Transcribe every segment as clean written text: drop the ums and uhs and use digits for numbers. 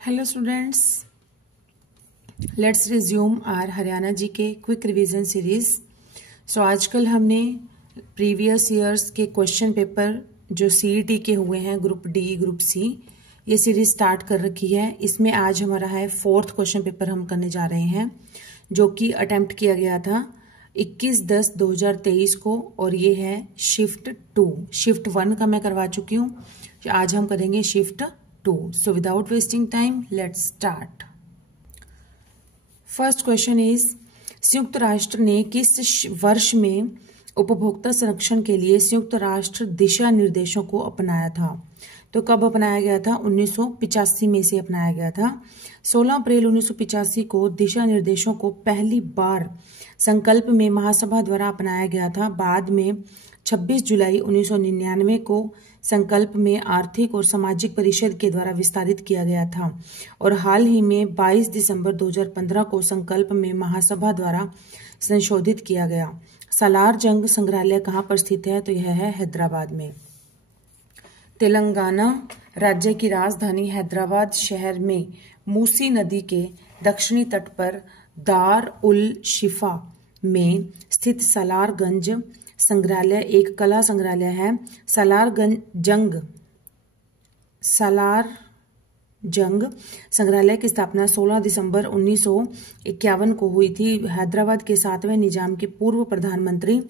Hello students, let's resume our Haryana G K quick revision series. So आजकल हमने previous years के question paper जो CET के हुए हैं ग्रुप डी ग्रुप सी, ये सीरीज स्टार्ट कर रखी है। इसमें आज हमारा है 4th क्वेश्चन पेपर हम करने जा रहे हैं, जो कि अटेम्प्ट किया गया था 21/10/2023 को, और ये है शिफ्ट 2। शिफ्ट 1 का मैं करवा चुकी हूँ, आज हम करेंगे shift 2। So without wasting time, let's start. First question is, संयुक्त राष्ट्र ने किस वर्ष में उपभोक्ता संरक्षण के लिए संयुक्त राष्ट्र दिशा निर्देशों को अपनाया था? तो कब अपनाया गया था? 1985 में से अपनाया गया था। 16 अप्रैल 1985 को दिशा निर्देशों को पहली बार संकल्प में महासभा द्वारा अपनाया गया था। बाद में 26 जुलाई 1999 को संकल्प में आर्थिक और सामाजिक परिषद के द्वारा विस्तारित किया गया था, और हाल ही में 22 दिसंबर 2015 को संकल्प में महासभा द्वारा संशोधित किया गया। सालार जंग संग्रहालय कहाँ पर स्थित है? तो यह है हैदराबाद में। तेलंगाना राज्य की राजधानी हैदराबाद शहर में मूसी नदी के दक्षिणी तट पर दार उल शिफा में स्थित सालारगंज संग्रहालय एक कला संग्रहालय है। सालार जंग संग्रहालय की स्थापना 16 दिसंबर 1951 को हुई थी। हैदराबाद के 7वें निजाम के पूर्व प्रधानमंत्री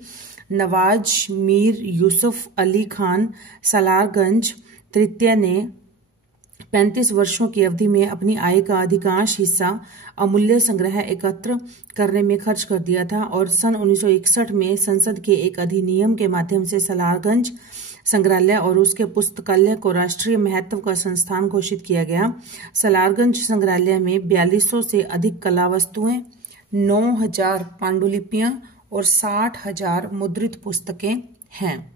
नवाज मीर यूसुफ अली खान सालारगंज तृतीय ने 35 वर्षों की अवधि में अपनी आय का अधिकांश हिस्सा अमूल्य संग्रह एकत्र करने में खर्च कर दिया था, और सन 1961 में संसद के एक अधिनियम के माध्यम से सालारगंज संग्रहालय और उसके पुस्तकालय को राष्ट्रीय महत्व का संस्थान घोषित किया गया। सालारगंज संग्रहालय में 4200 से अधिक कला वस्तुएं, 9000 पांडुलिपियां और 60,000 मुद्रित पुस्तकें हैं।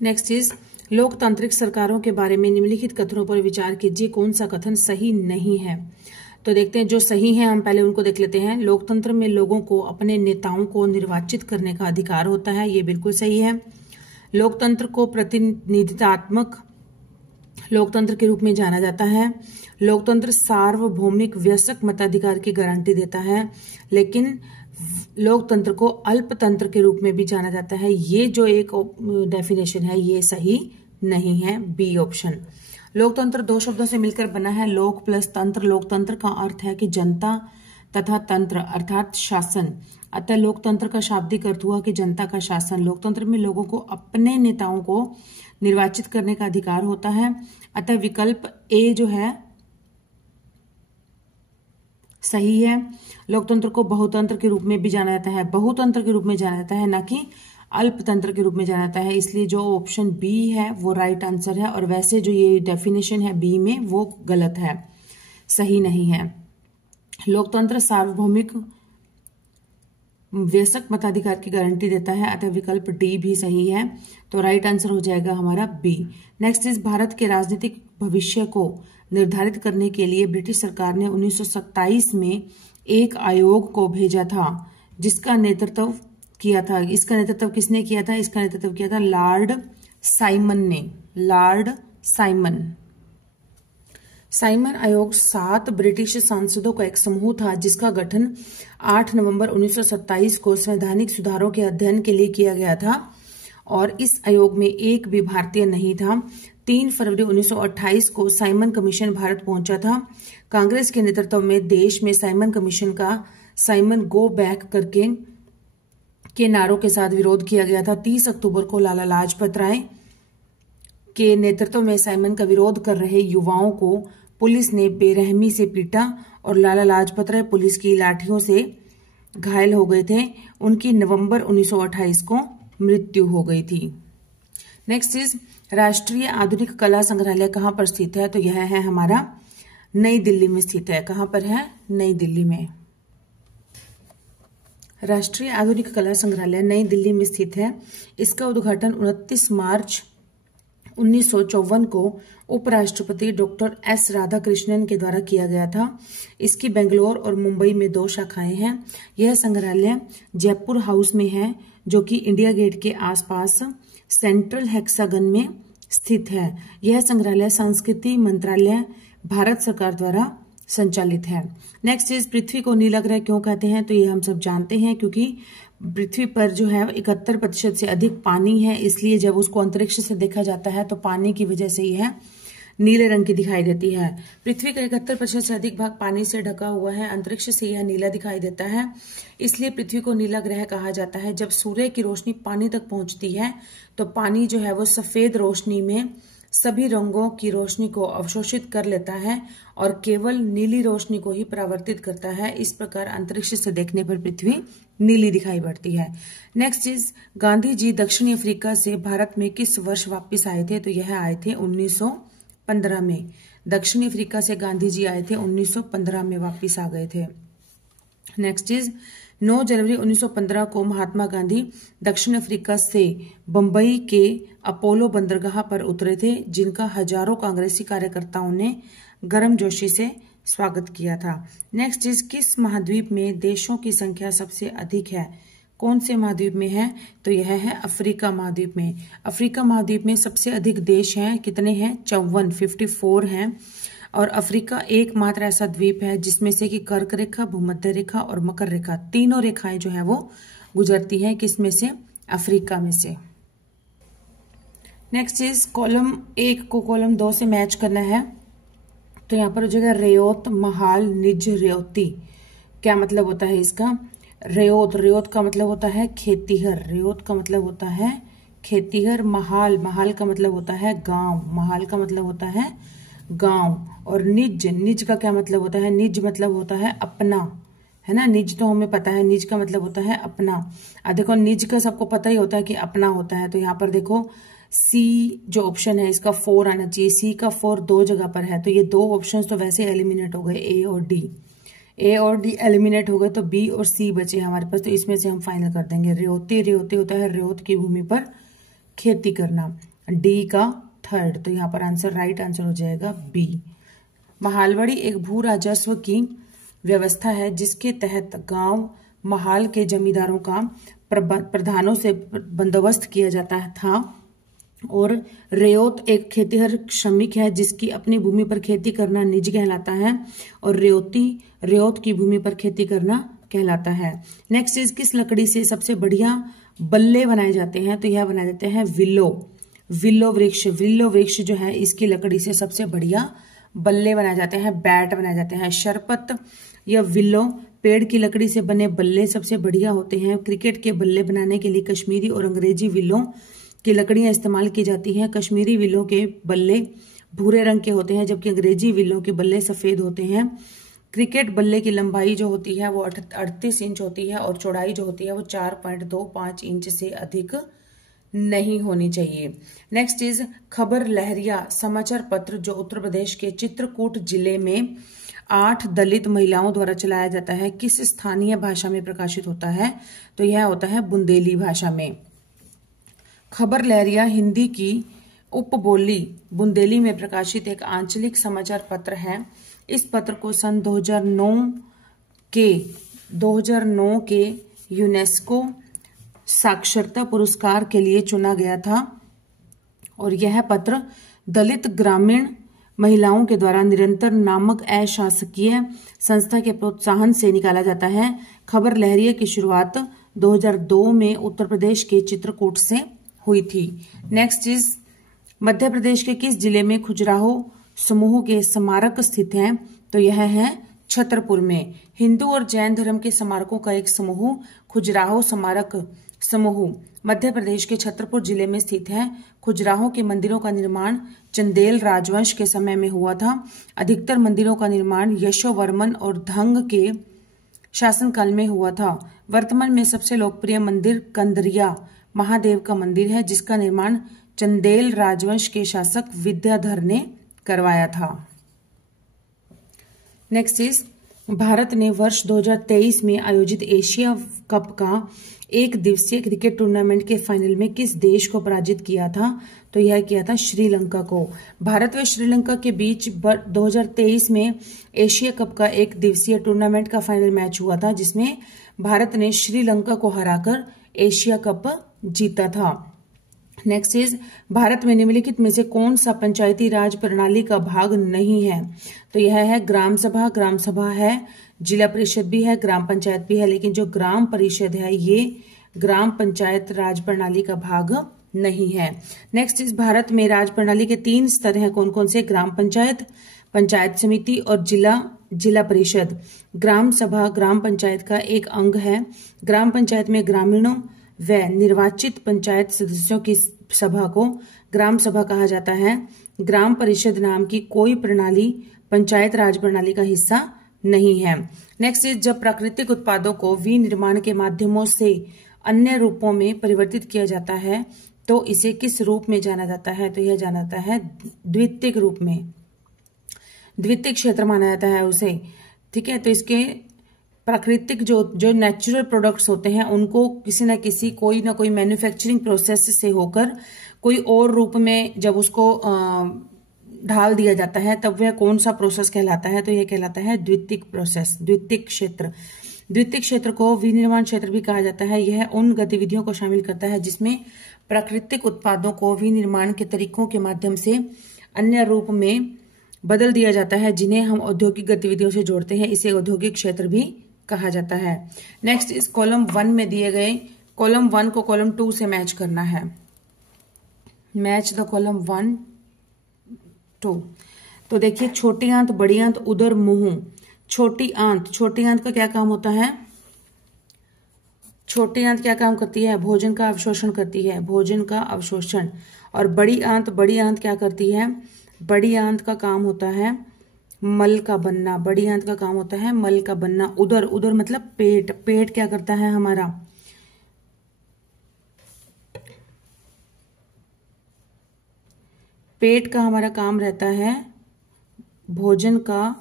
नेक्स्ट इज, लोकतांत्रिक सरकारों के बारे में निम्नलिखित कथनों पर विचार कीजिए, कौन सा कथन सही नहीं है? तो देखते हैं जो सही है, हम पहले उनको देख लेते हैं। लोकतंत्र में लोगों को अपने नेताओं को निर्वाचित करने का अधिकार होता है, ये बिल्कुल सही है। लोकतंत्र को प्रतिनिधित्वात्मक लोकतंत्र के रूप में जाना जाता है। लोकतंत्र सार्वभौमिक वयस्क मताधिकार की गारंटी देता है, लेकिन लोकतंत्र को अल्पतंत्र के रूप में भी जाना जाता है। ये जो एक डेफिनेशन है ये सही नहीं है, बी ऑप्शन। लोकतंत्र दो शब्दों से मिलकर बना है, लोक प्लस तंत्र। लोकतंत्र का अर्थ है कि जनता तथा तंत्र अर्थात शासन, अतः लोकतंत्र का शाब्दिक अर्थ हुआ कि जनता का शासन। लोकतंत्र में लोगों को अपने नेताओं को निर्वाचित करने का अधिकार होता है, अतः विकल्प ए जो है सही है। लोकतंत्र को बहुतंत्र के रूप में भी जाना जाता है, बहुतंत्र के रूप में जाना जाता है, न कि अल्पतंत्र के रूप में जाना जाता है। इसलिए जो ऑप्शन बी है वो राइट आंसर है, और वैसे जो ये डेफिनेशन है बी में वो गलत है, सही नहीं है। लोकतंत्र सार्वभौमिक वयस्क मताधिकार की गारंटी देता है, अतः विकल्प डी भी सही है, तो राइट आंसर हो जाएगा हमारा बी। नेक्स्ट इज, भारत के राजनीतिक भविष्य को निर्धारित करने के लिए ब्रिटिश सरकार ने 1927 में एक आयोग को भेजा था, जिसका नेतृत्व किया था। इसका नेतृत्व किसने किया था? इसका नेतृत्व किया था लॉर्ड साइमन ने। लॉर्ड साइमन आयोग 7 ब्रिटिश सांसदों का एक समूह था, जिसका गठन 8 नवंबर 1927 को संवैधानिक सुधारों के अध्ययन के लिए किया गया था, और इस आयोग में एक भी भारतीय नहीं था। 3 फरवरी 1928 को साइमन कमीशन भारत पहुंचा था। कांग्रेस के नेतृत्व में देश में साइमन कमीशन का साइमन गो बैक करके के नारों के साथ विरोध किया गया था। 30 अक्टूबर को लाला लाजपत राय के नेतृत्व में साइमन का विरोध कर रहे युवाओं को पुलिस ने बेरहमी से पीटा, और लाला लाजपत राय पुलिस की लाठियों से घायल हो गए थे। उनकी नवंबर 1928 को मृत्यु हो गई थी। नेक्स्ट इज, राष्ट्रीय आधुनिक कला संग्रहालय कहाँ पर स्थित है? तो यह है हमारा नई दिल्ली में स्थित है। कहाँ पर है? नई दिल्ली में। राष्ट्रीय आधुनिक कला संग्रहालय नई दिल्ली में स्थित है। इसका उद्घाटन 29 मार्च 1954 को उपराष्ट्रपति डॉक्टर एस राधाकृष्णन के द्वारा किया गया था। इसकी बेंगलोर और मुंबई में 2 शाखाएं हैं। यह संग्रहालय जयपुर हाउस में है, जो कि इंडिया गेट के आसपास सेंट्रल हेक्सागन में स्थित है। यह संग्रहालय संस्कृति मंत्रालय भारत सरकार द्वारा संचालित है। नेक्स्ट इज पृथ्वी को नीला ग्रह क्यों कहते हैं, तो ये हम सब जानते हैं क्योंकि पृथ्वी पर जो है 71% से अधिक पानी है, इसलिए जब उसको अंतरिक्ष से देखा जाता है तो पानी की वजह से यह नीले रंग की दिखाई देती है। पृथ्वी का 71% से अधिक भाग पानी से ढका हुआ है, अंतरिक्ष से यह नीला दिखाई देता है, इसलिए पृथ्वी को नीला ग्रह कहा जाता है। जब सूर्य की रोशनी पानी तक पहुंचती है तो पानी जो है वो सफेद रोशनी में सभी रंगों की रोशनी को अवशोषित कर लेता है और केवल नीली रोशनी को ही परावर्तित करता है। इस प्रकार अंतरिक्ष से देखने पर पृथ्वी नीली दिखाई पड़ती है। नेक्स्ट इज गांधी जी दक्षिणी अफ्रीका से भारत में किस वर्ष वापस आए थे, तो यह आए थे 1915 में। दक्षिणी अफ्रीका से गांधी जी आए थे 1915 में वापस आ गए थे। नेक्स्ट इज 9 जनवरी 1915 को महात्मा गांधी दक्षिण अफ्रीका से बंबई के अपोलो बंदरगाह पर उतरे थे, जिनका हजारों कांग्रेसी कार्यकर्ताओं ने गर्मजोशी से स्वागत किया था। नेक्स्ट इज किस महाद्वीप में देशों की संख्या सबसे अधिक है, कौन से महाद्वीप में है, तो यह है अफ्रीका महाद्वीप में। अफ्रीका महाद्वीप में सबसे अधिक देश हैं, कितने हैं, 54 हैं। और अफ्रीका एकमात्र ऐसा द्वीप है जिसमें से कि कर्क रेखा, भूमध्य रेखा और मकर रेखा तीनों रेखाएं जो है वो गुजरती हैं, किसमें से, अफ्रीका में से। नेक्स्ट इज कॉलम 1 को कॉलम 2 से मैच करना है, तो यहाँ पर हो जाएगा रेयोत, महाल, निज, रेयोती। क्या मतलब होता है इसका, रेयोत, रेयोत का मतलब होता है खेतीहर, रेयोत का मतलब होता है खेतीहर। महाल, महाल का मतलब होता है गांव, महाल का मतलब होता है गांव। और निज, निज का क्या मतलब होता है, निज मतलब होता है अपना, है ना, निज तो हमें पता है, निज का मतलब होता है अपना। देखो निज का सबको पता ही होता है कि अपना होता है, तो यहाँ पर देखो सी जो ऑप्शन है इसका 4 आना चाहिए, सी का 4 दो जगह पर है, तो ये दो ऑप्शन तो वैसे एलिमिनेट हो गए, ए और डी। ए और डी एलिमिनेट हो गए तो बी और सी बचे हमारे पास, तो इसमें से हम फाइनल कर देंगे। रेवती, रेवती होता है रेवत की भूमि पर खेती करना, डी का 3rd, तो यहाँ पर आंसर राइट आंसर हो जाएगा बी। महालवाड़ी एक भू राजस्व की व्यवस्था है जिसके तहत गांव महाल के जमींदारों का प्रधानों से बंदोबस्त किया जाता था। और रेयोत एक खेतीहर श्रमिक है जिसकी अपनी भूमि पर खेती करना निज कहलाता है, और रेयोती रेयोत की भूमि पर खेती करना कहलाता है। नेक्स्ट इज किस लकड़ी से सबसे बढ़िया बल्ले बनाए जाते हैं, तो यह बनाए जाते हैं विलो, विलो वृक्ष, विलो वृक्ष जो है इसकी लकड़ी से सबसे बढ़िया बल्ले बनाए जाते हैं, बैट बनाए जाते हैं। शरपत या विलो पेड़ की लकड़ी से बने बल्ले सबसे बढ़िया होते हैं। क्रिकेट के बल्ले बनाने के लिए कश्मीरी और अंग्रेजी विलों की लकड़ियां इस्तेमाल की जाती हैं। कश्मीरी विलों के बल्ले भूरे रंग के होते हैं जबकि अंग्रेजी विलों के बल्ले सफेद होते हैं। क्रिकेट बल्ले की लंबाई जो होती है वो 38 इंच होती है और चौड़ाई जो होती है वो 4.25 इंच से अधिक नहीं होनी चाहिए। नेक्स्ट इज खबर लहरिया समाचार पत्र जो उत्तर प्रदेश के चित्रकूट जिले में 8 दलित महिलाओं द्वारा चलाया जाता है, किस स्थानीय भाषा में प्रकाशित होता है, तो यह होता है बुंदेली भाषा में। खबर लहरिया हिंदी की उपबोली बुंदेली में प्रकाशित एक आंचलिक समाचार पत्र है। इस पत्र को सन 2009 के यूनेस्को साक्षरता पुरस्कार के लिए चुना गया था और यह पत्र दलित ग्रामीण महिलाओं के द्वारा निरंतर नामक अशासकीय संस्था के प्रोत्साहन से निकाला जाता है। खबर लहरिया की शुरुआत 2002 में उत्तर प्रदेश के चित्रकूट से हुई थी। नेक्स्ट इज मध्य प्रदेश के किस जिले में खजुराहो समूह के स्मारक स्थित हैं, तो यह है छतरपुर में। हिंदू और जैन धर्म के स्मारकों का एक समूह खजुराहो स्मारक समूह मध्य प्रदेश के छतरपुर जिले में स्थित है। खजुराहो के मंदिरों का निर्माण चंदेल राजवंश के समय में हुआ था। अधिकतर मंदिरों का निर्माण यशोवर्मन और धंग के शासनकाल में हुआ था। वर्तमान में सबसे लोकप्रिय मंदिर कंदरिया महादेव का मंदिर है जिसका निर्माण चंदेल राजवंश के शासक विद्याधर ने करवाया था। नेक्स्ट इज भारत ने वर्ष 2023 में आयोजित एशिया कप का एक दिवसीय क्रिकेट टूर्नामेंट के फाइनल में किस देश को पराजित किया था, तो यह किया था श्रीलंका को। भारत व श्रीलंका के बीच 2023 में एशिया कप का एक दिवसीय टूर्नामेंट का फाइनल मैच हुआ था जिसमें भारत ने श्रीलंका को हराकर एशिया कप जीता था। नेक्स्ट इज भारत में निम्नलिखित में से कौन सा पंचायती राज प्रणाली का भाग नहीं है? तो यह है ग्राम सभा। ग्राम सभा है, जिला परिषद भी है, ग्राम पंचायत भी है, लेकिन जो ग्राम परिषद है ये ग्राम पंचायत राज प्रणाली का भाग नहीं है। नेक्स्ट इज भारत में राज प्रणाली के 3 स्तर हैं, कौन कौन से? ग्राम पंचायत, पंचायत समिति और जिला परिषद। ग्राम सभा ग्राम पंचायत का एक अंग है। ग्राम पंचायत में ग्रामीणों व निर्वाचित पंचायत सदस्यों की सभा को ग्राम सभा कहा जाता है। ग्राम परिषद नाम की कोई प्रणाली पंचायत राज प्रणाली का हिस्सा नहीं है। नेक्स्ट इज जब प्राकृतिक उत्पादों को विनिर्माण के माध्यमों से अन्य रूपों में परिवर्तित किया जाता है तो इसे किस रूप में जाना जाता है? तो यह जाना जाता है द्वितीयक रूप में, द्वितीयक क्षेत्र माना जाता है उसे। ठीक है, तो इसके प्राकृतिक जो नेचुरल प्रोडक्ट्स होते हैं उनको किसी न किसी कोई ना कोई मैन्युफैक्चरिंग प्रोसेस से होकर कोई और रूप में जब उसको ढाल दिया जाता है तब वह कौन सा प्रोसेस कहलाता है? तो यह कहलाता है द्वितीयक प्रोसेस, द्वितीयक क्षेत्र। द्वितीयक क्षेत्र को विनिर्माण क्षेत्र भी कहा जाता है। यह उन गतिविधियों को शामिल करता है जिसमें प्राकृतिक उत्पादों को विनिर्माण के तरीकों के माध्यम से अन्य रूप में बदल दिया जाता है, जिन्हें हम औद्योगिक गतिविधियों से जोड़ते हैं। इसे औद्योगिक क्षेत्र भी कहा जाता है। नेक्स्ट इस कॉलम 1 में दिए गए कॉलम 1 को कॉलम 2 से मैच करना है। Match the column 1 2। तो देखिए छोटी आंत, बड़ी आंत, उदर, मुंह। छोटी आंत का क्या काम होता है? छोटी आंत क्या काम करती है? भोजन का अवशोषण करती है, भोजन का अवशोषण। और बड़ी आंत क्या करती है? बड़ी आंत का काम होता है मल का बनना। बड़ी आंत का काम होता है मल का बनना। उदर मतलब पेट। पेट क्या करता है हमारा? पेट का हमारा काम रहता है भोजन का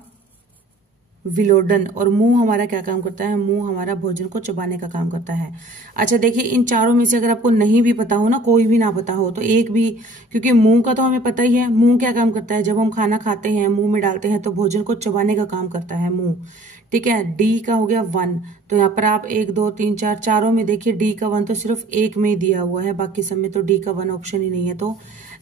विलोडन। और मुंह हमारा क्या काम करता है? मुंह हमारा भोजन को चबाने का काम करता है। अच्छा देखिए, इन चारों में से अगर आपको नहीं भी पता हो ना, कोई भी ना पता हो, तो एक भी, क्योंकि मुंह का तो हमें पता ही है। मुंह क्या काम करता है? जब हम खाना खाते हैं, मुंह में डालते हैं, तो भोजन को चबाने का काम करता है मुंह। ठीक है, डी का हो गया 1। तो यहाँ पर आप 1 2 3 4 चारों में देखिए डी का 1 तो सिर्फ एक में ही दिया हुआ है, बाकी सब में तो डी का 1 ऑप्शन ही नहीं है। तो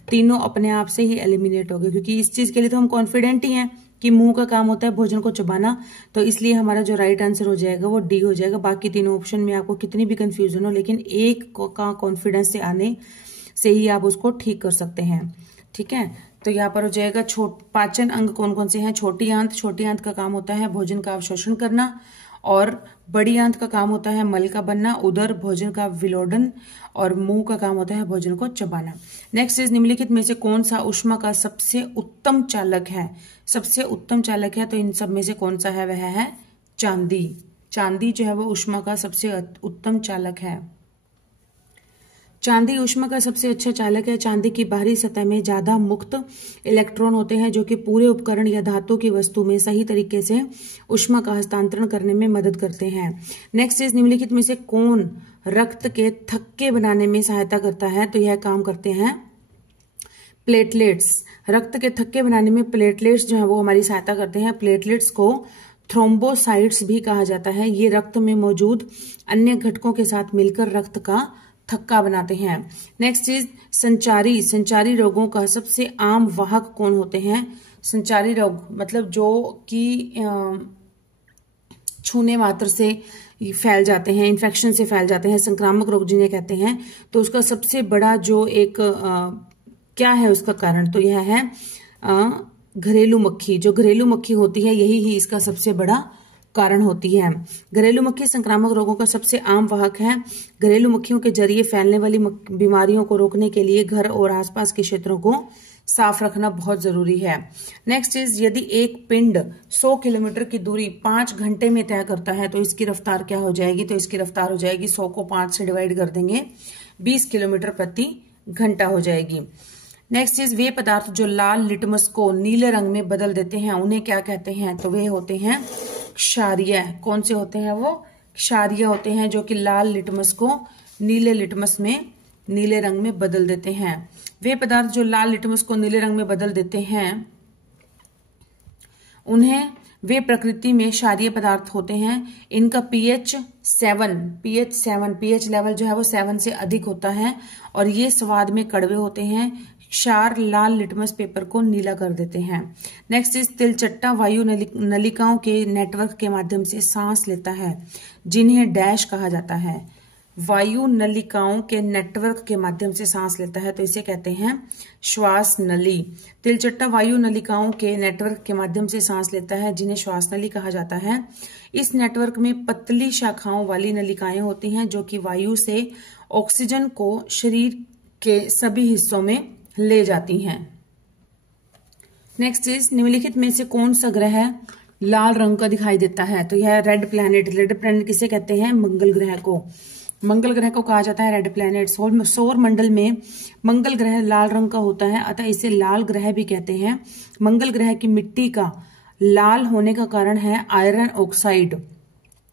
तीनों अपने आप से ही एलिमिनेट हो गए, क्योंकि इस चीज के लिए तो हम कॉन्फिडेंट ही हैं कि मुंह का काम होता है भोजन को चबाना। तो इसलिए हमारा जो राइट आंसर हो जाएगा वो डी हो जाएगा। बाकी तीनों ऑप्शन में आपको कितनी भी कंफ्यूजन हो, लेकिन एक का कॉन्फिडेंस से आने से ही आप उसको ठीक कर सकते हैं। ठीक है, तो यहाँ पर हो जाएगा पाचन अंग कौन कौन से हैं? छोटी आंत का काम होता है भोजन का अवशोषण करना। और बड़ी आंत का काम होता है मल का बनना। उदर भोजन का विलोडन। और मुंह का काम होता है भोजन को चबाना। नेक्स्ट इज निम्नलिखित में से कौन सा ऊष्मा का सबसे उत्तम चालक है? सबसे उत्तम चालक है तो इन सब में से कौन सा है? वह है चांदी। चांदी जो है वो ऊष्मा का सबसे उत्तम चालक है। चांदी ऊष्मा का सबसे अच्छा चालक है। चांदी की बाहरी सतह में ज्यादा मुक्त इलेक्ट्रॉन होते हैं जो कि पूरे उपकरण या धातु की वस्तु में सही तरीके से ऊष्मा का हस्तांतरण करने में मदद करते हैं। नेक्स्ट इज निम्नलिखित में से कौन रक्त के थक्के बनाने में सहायता करता है? तो यह काम करते हैं प्लेटलेट्स। रक्त के थक्के बनाने में प्लेटलेट्स जो है वो हमारी सहायता करते हैं। प्लेटलेट्स को थ्रोम्बोसाइट्स भी कहा जाता है। ये रक्त में मौजूद अन्य घटकों के साथ मिलकर रक्त का थक्का बनाते हैं। नेक्स्ट इज संचारी रोगों का सबसे आम वाहक कौन होते हैं? संचारी रोग मतलब जो कि छूने मात्र से फैल जाते हैं, इन्फेक्शन से फैल जाते हैं, संक्रामक रोग जिन्हें कहते हैं। तो उसका सबसे बड़ा जो एक क्या है उसका कारण? तो यह है घरेलू मक्खी। जो घरेलू मक्खी होती है यही ही इसका सबसे बड़ा कारण होती है। घरेलू मक्खी संक्रामक रोगों का सबसे आम वाहक है। घरेलू मक्खियों के जरिए फैलने वाली बीमारियों को रोकने के लिए घर और आसपास के क्षेत्रों को साफ रखना बहुत जरूरी है। नेक्स्ट इज यदि एक पिंड 100 किलोमीटर की दूरी 5 घंटे में तय करता है तो इसकी रफ्तार क्या हो जाएगी? तो इसकी रफ्तार हो जाएगी 100 को 5 से डिवाइड कर देंगे 20 किलोमीटर प्रति घंटा हो जाएगी। नेक्स्ट इज वे पदार्थ जो लाल लिटमस को नीले रंग में बदल देते हैं उन्हें क्या कहते हैं? तो वे होते हैं क्षारीय। कौन से होते हैं वो? क्षारीय होते हैं, जो कि लाल लिटमस को नीले लिटमस में नीले रंग में बदल देते हैं। वे पदार्थ जो लाल लिटमस को नीले रंग में बदल देते हैं उन्हें वे प्रकृति में क्षारीय पदार्थ होते हैं। इनका पीएच 7 पीएच लेवल जो है वो 7 से अधिक होता है और ये स्वाद में कड़वे होते हैं। क्षार लाल लिटमस पेपर को नीला कर देते हैं। नेक्स्ट इज तिलचट्टा वायु नलिकाओं के नेटवर्क के माध्यम से सांस लेता है, जिन्हें डैश कहा जाता है। वायु नलिकाओं के नेटवर्क के माध्यम से सांस लेता है तो इसे कहते हैं श्वास नली। तिलचट्टा वायु नलिकाओं के नेटवर्क के माध्यम से सांस लेता है, जिन्हें श्वास नली कहा जाता है। इस नेटवर्क में पतली शाखाओं वाली नलिकाएं होती हैं जो कि वायु से ऑक्सीजन को शरीर के सभी हिस्सों में ले जाती हैं। नेक्स्ट इज निम्नलिखित में से कौन सा ग्रह लाल रंग का दिखाई देता है? तो यह रेड प्लैनेट। रेड प्लैनेट किसे कहते हैं? मंगल ग्रह को। मंगल ग्रह को कहा जाता है रेड प्लैनेट। सौर मंडल में मंगल ग्रह लाल रंग का होता है, अतः इसे लाल ग्रह भी कहते हैं। मंगल ग्रह की मिट्टी का लाल होने का कारण है आयरन ऑक्साइड,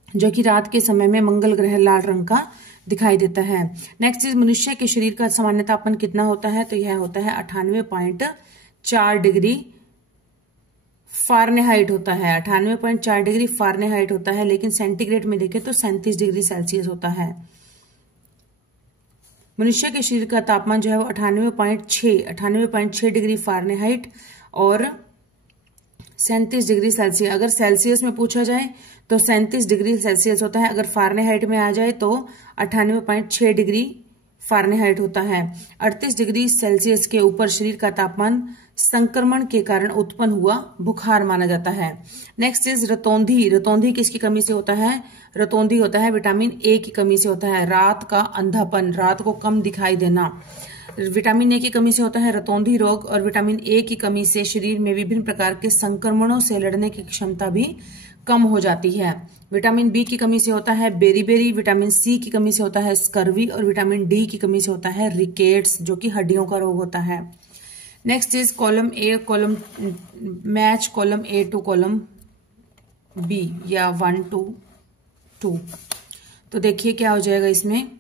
जो कि रात के समय में मंगल ग्रह लाल रंग का दिखाई देता है। नेक्स्ट इज मनुष्य के शरीर का सामान्य तापमान कितना होता है? तो यह होता है 98.4 डिग्री फारेनहाइट होता है। 98.4 डिग्री फारेनहाइट होता है, लेकिन सेंटीग्रेड में देखें तो 37 डिग्री सेल्सियस होता है। मनुष्य के शरीर का तापमान जो है वो 98.6 डिग्री फारेनहाइट और 37 डिग्री सेल्सियस। अगर सेल्सियस में पूछा जाए तो 37 डिग्री सेल्सियस होता है। अगर फारेनहाइट में आ जाए तो 98.6 डिग्री फारेनहाइट होता है। 38 डिग्री सेल्सियस के ऊपर शरीर का तापमान संक्रमण के कारण उत्पन्न हुआ बुखार माना जाता है। Next is रतौंधी। रतौंधी किसकी कमी से होता है? रतौंधी होता है विटामिन ए की कमी से होता है। रात का अंधापन, रात को कम दिखाई देना, विटामिन ए की कमी से होता है रतौंधी रोग। और विटामिन ए की कमी से शरीर में विभिन्न प्रकार के संक्रमणों से लड़ने की क्षमता भी कम हो जाती है। विटामिन बी की कमी से होता है बेरीबेरी। विटामिन सी की कमी से होता है स्कर्वी और विटामिन डी की कमी से होता है रिकेट्स, जो कि हड्डियों का रोग होता है। Next is column A match column A to column B या 1 to 2। तो देखिए क्या हो जाएगा इसमें।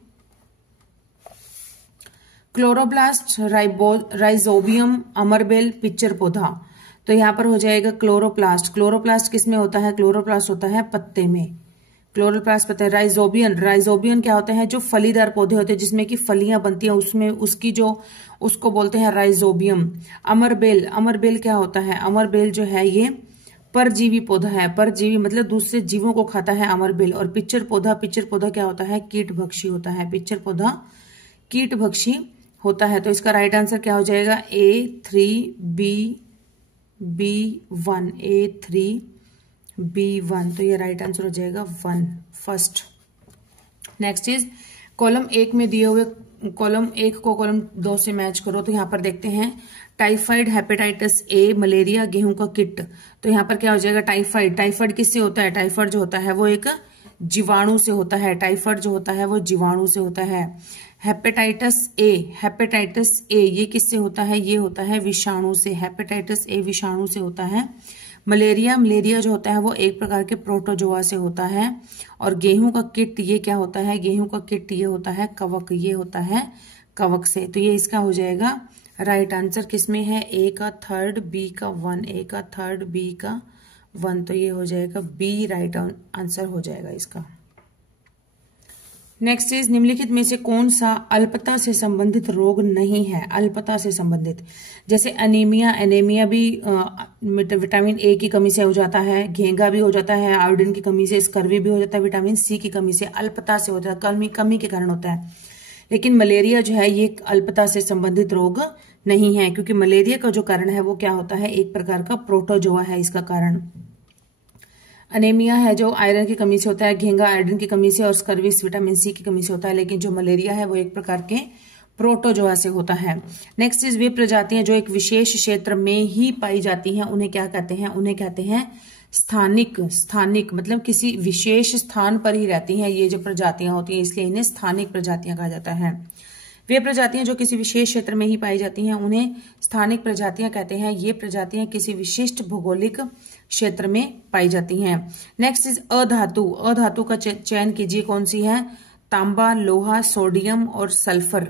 क्लोरोप्लास्ट, राइजोबियम, अमरबेल, पिक्चर पौधा। तो यहां पर हो जाएगा क्लोरोप्लास्ट। क्लोरोप्लास्ट किस में होता है? क्लोरोप्लास्ट होता है पत्ते में। क्लोरोप्लास्ट पत्ते। राइजोबियन क्या होता है? जो फलीदार पौधे होते हैं जिसमें कि फलियां बनती हैं, उसमें उसकी जो उसको बोलते हैं राइजोबियम। अमरबेल क्या होता है? अमरबेल जो है ये परजीवी पौधा है। परजीवी मतलब दूसरे जीवों को खाता है अमरबेल। और पिक्चर पौधा क्या होता है? कीटभक्षी होता है। पिक्चर पौधा कीटभक्षी होता है। तो इसका राइट आंसर क्या हो जाएगा? A3B1। A3B1। तो ये राइट आंसर हो जाएगा 1 फर्स्ट। नेक्स्ट इज कॉलम 1 में दिए हुए कॉलम 1 को कॉलम 2 से मैच करो। तो यहां पर देखते हैं टाइफाइड, हेपेटाइटिस ए, मलेरिया, गेहूं का किट। तो यहां पर क्या हो जाएगा? टाइफाइड किससे होता है? टाइफाइड जो होता है वो एक जीवाणु से होता है। टाइफाइड जो होता है वो जीवाणु से होता है। हेपेटाइटिस ए ये किससे होता है? ये होता है विषाणु से। हेपेटाइटिस ए विषाणु से होता है। मलेरिया जो होता है वो एक प्रकार के प्रोटोजोआ से होता है। और गेहूं का किट ये क्या होता है? गेहूं का किट ये होता है कवक। ये होता है कवक से। तो ये इसका हो जाएगा राइट आंसर। किसमें है? ए का थर्ड, बी का 1। ए का थर्ड, बी का 1। तो ये हो जाएगा बी राइट आंसर हो जाएगा इसका। नेक्स्ट इज निम्नलिखित में से कौन सा अल्पता से संबंधित रोग नहीं है? अल्पता से संबंधित जैसे एनीमिया भी विटामिन ए की कमी से हो जाता है, घेंगा भी हो जाता है, आयोडीन की कमी से, स्कर्वी भी हो जाता है, विटामिन सी की कमी से, अल्पता से होता है, कमी के कारण होता है। लेकिन मलेरिया जो है ये अल्पता से संबंधित रोग नहीं है, क्योंकि मलेरिया का जो कारण है वो क्या होता है? एक प्रकार का प्रोटोजोआ है इसका कारण। अनेमिया है जो आयरन की कमी से होता है, घेंगा आयोडीन की कमी से और स्कर्विस विटामिन सी की कमी से होता है। लेकिन जो मलेरिया है वो एक प्रकार के प्रोटोजोआ से होता है। नेक्स्ट इज वे प्रजातियां जो एक विशेष क्षेत्र में ही पाई जाती हैं उन्हें क्या कहते हैं? उन्हें कहते हैं स्थानिक मतलब किसी विशेष स्थान पर ही रहती हैं ये जो प्रजातियां होती हैं, इसलिए इन्हें स्थानिक प्रजातियां कहा जाता है। वे प्रजातियां जो किसी विशेष क्षेत्र में ही पाई जाती हैं उन्हें स्थानिक प्रजातियां कहते हैं। ये प्रजातियां किसी विशिष्ट भौगोलिक क्षेत्र में पाई जाती हैं। नेक्स्ट इज अधातु का चयन कीजिए। कौन सी है? तांबा, लोहा, सोडियम और सल्फर।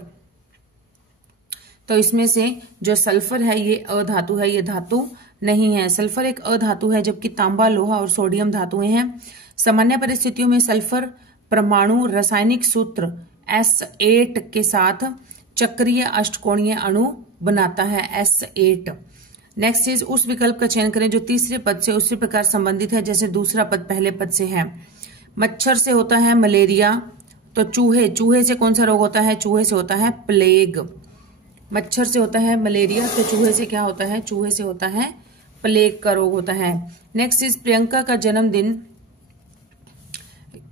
तो इसमें से जो सल्फर है ये अधातु है, ये धातु नहीं है। सल्फर एक अधातु है जबकि तांबा, लोहा और सोडियम धातुएं हैं। सामान्य परिस्थितियों में सल्फर परमाणु रासायनिक सूत्र S8 के साथ चक्रीय अष्टकोणीय अणु बनाता है, S8। नेक्स्ट चीज, उस विकल्प का चयन करें जो तीसरे पद से उसी प्रकार संबंधित है जैसे दूसरा पद पहले पद से है। मच्छर से होता है मलेरिया, तो चूहे से कौन सा रोग होता है? चूहे से होता है प्लेग। मच्छर से होता है मलेरिया, तो चूहे से क्या होता है? चूहे से होता है प्लेग का रोग होता है। नेक्स्ट इज, प्रियंका का जन्मदिन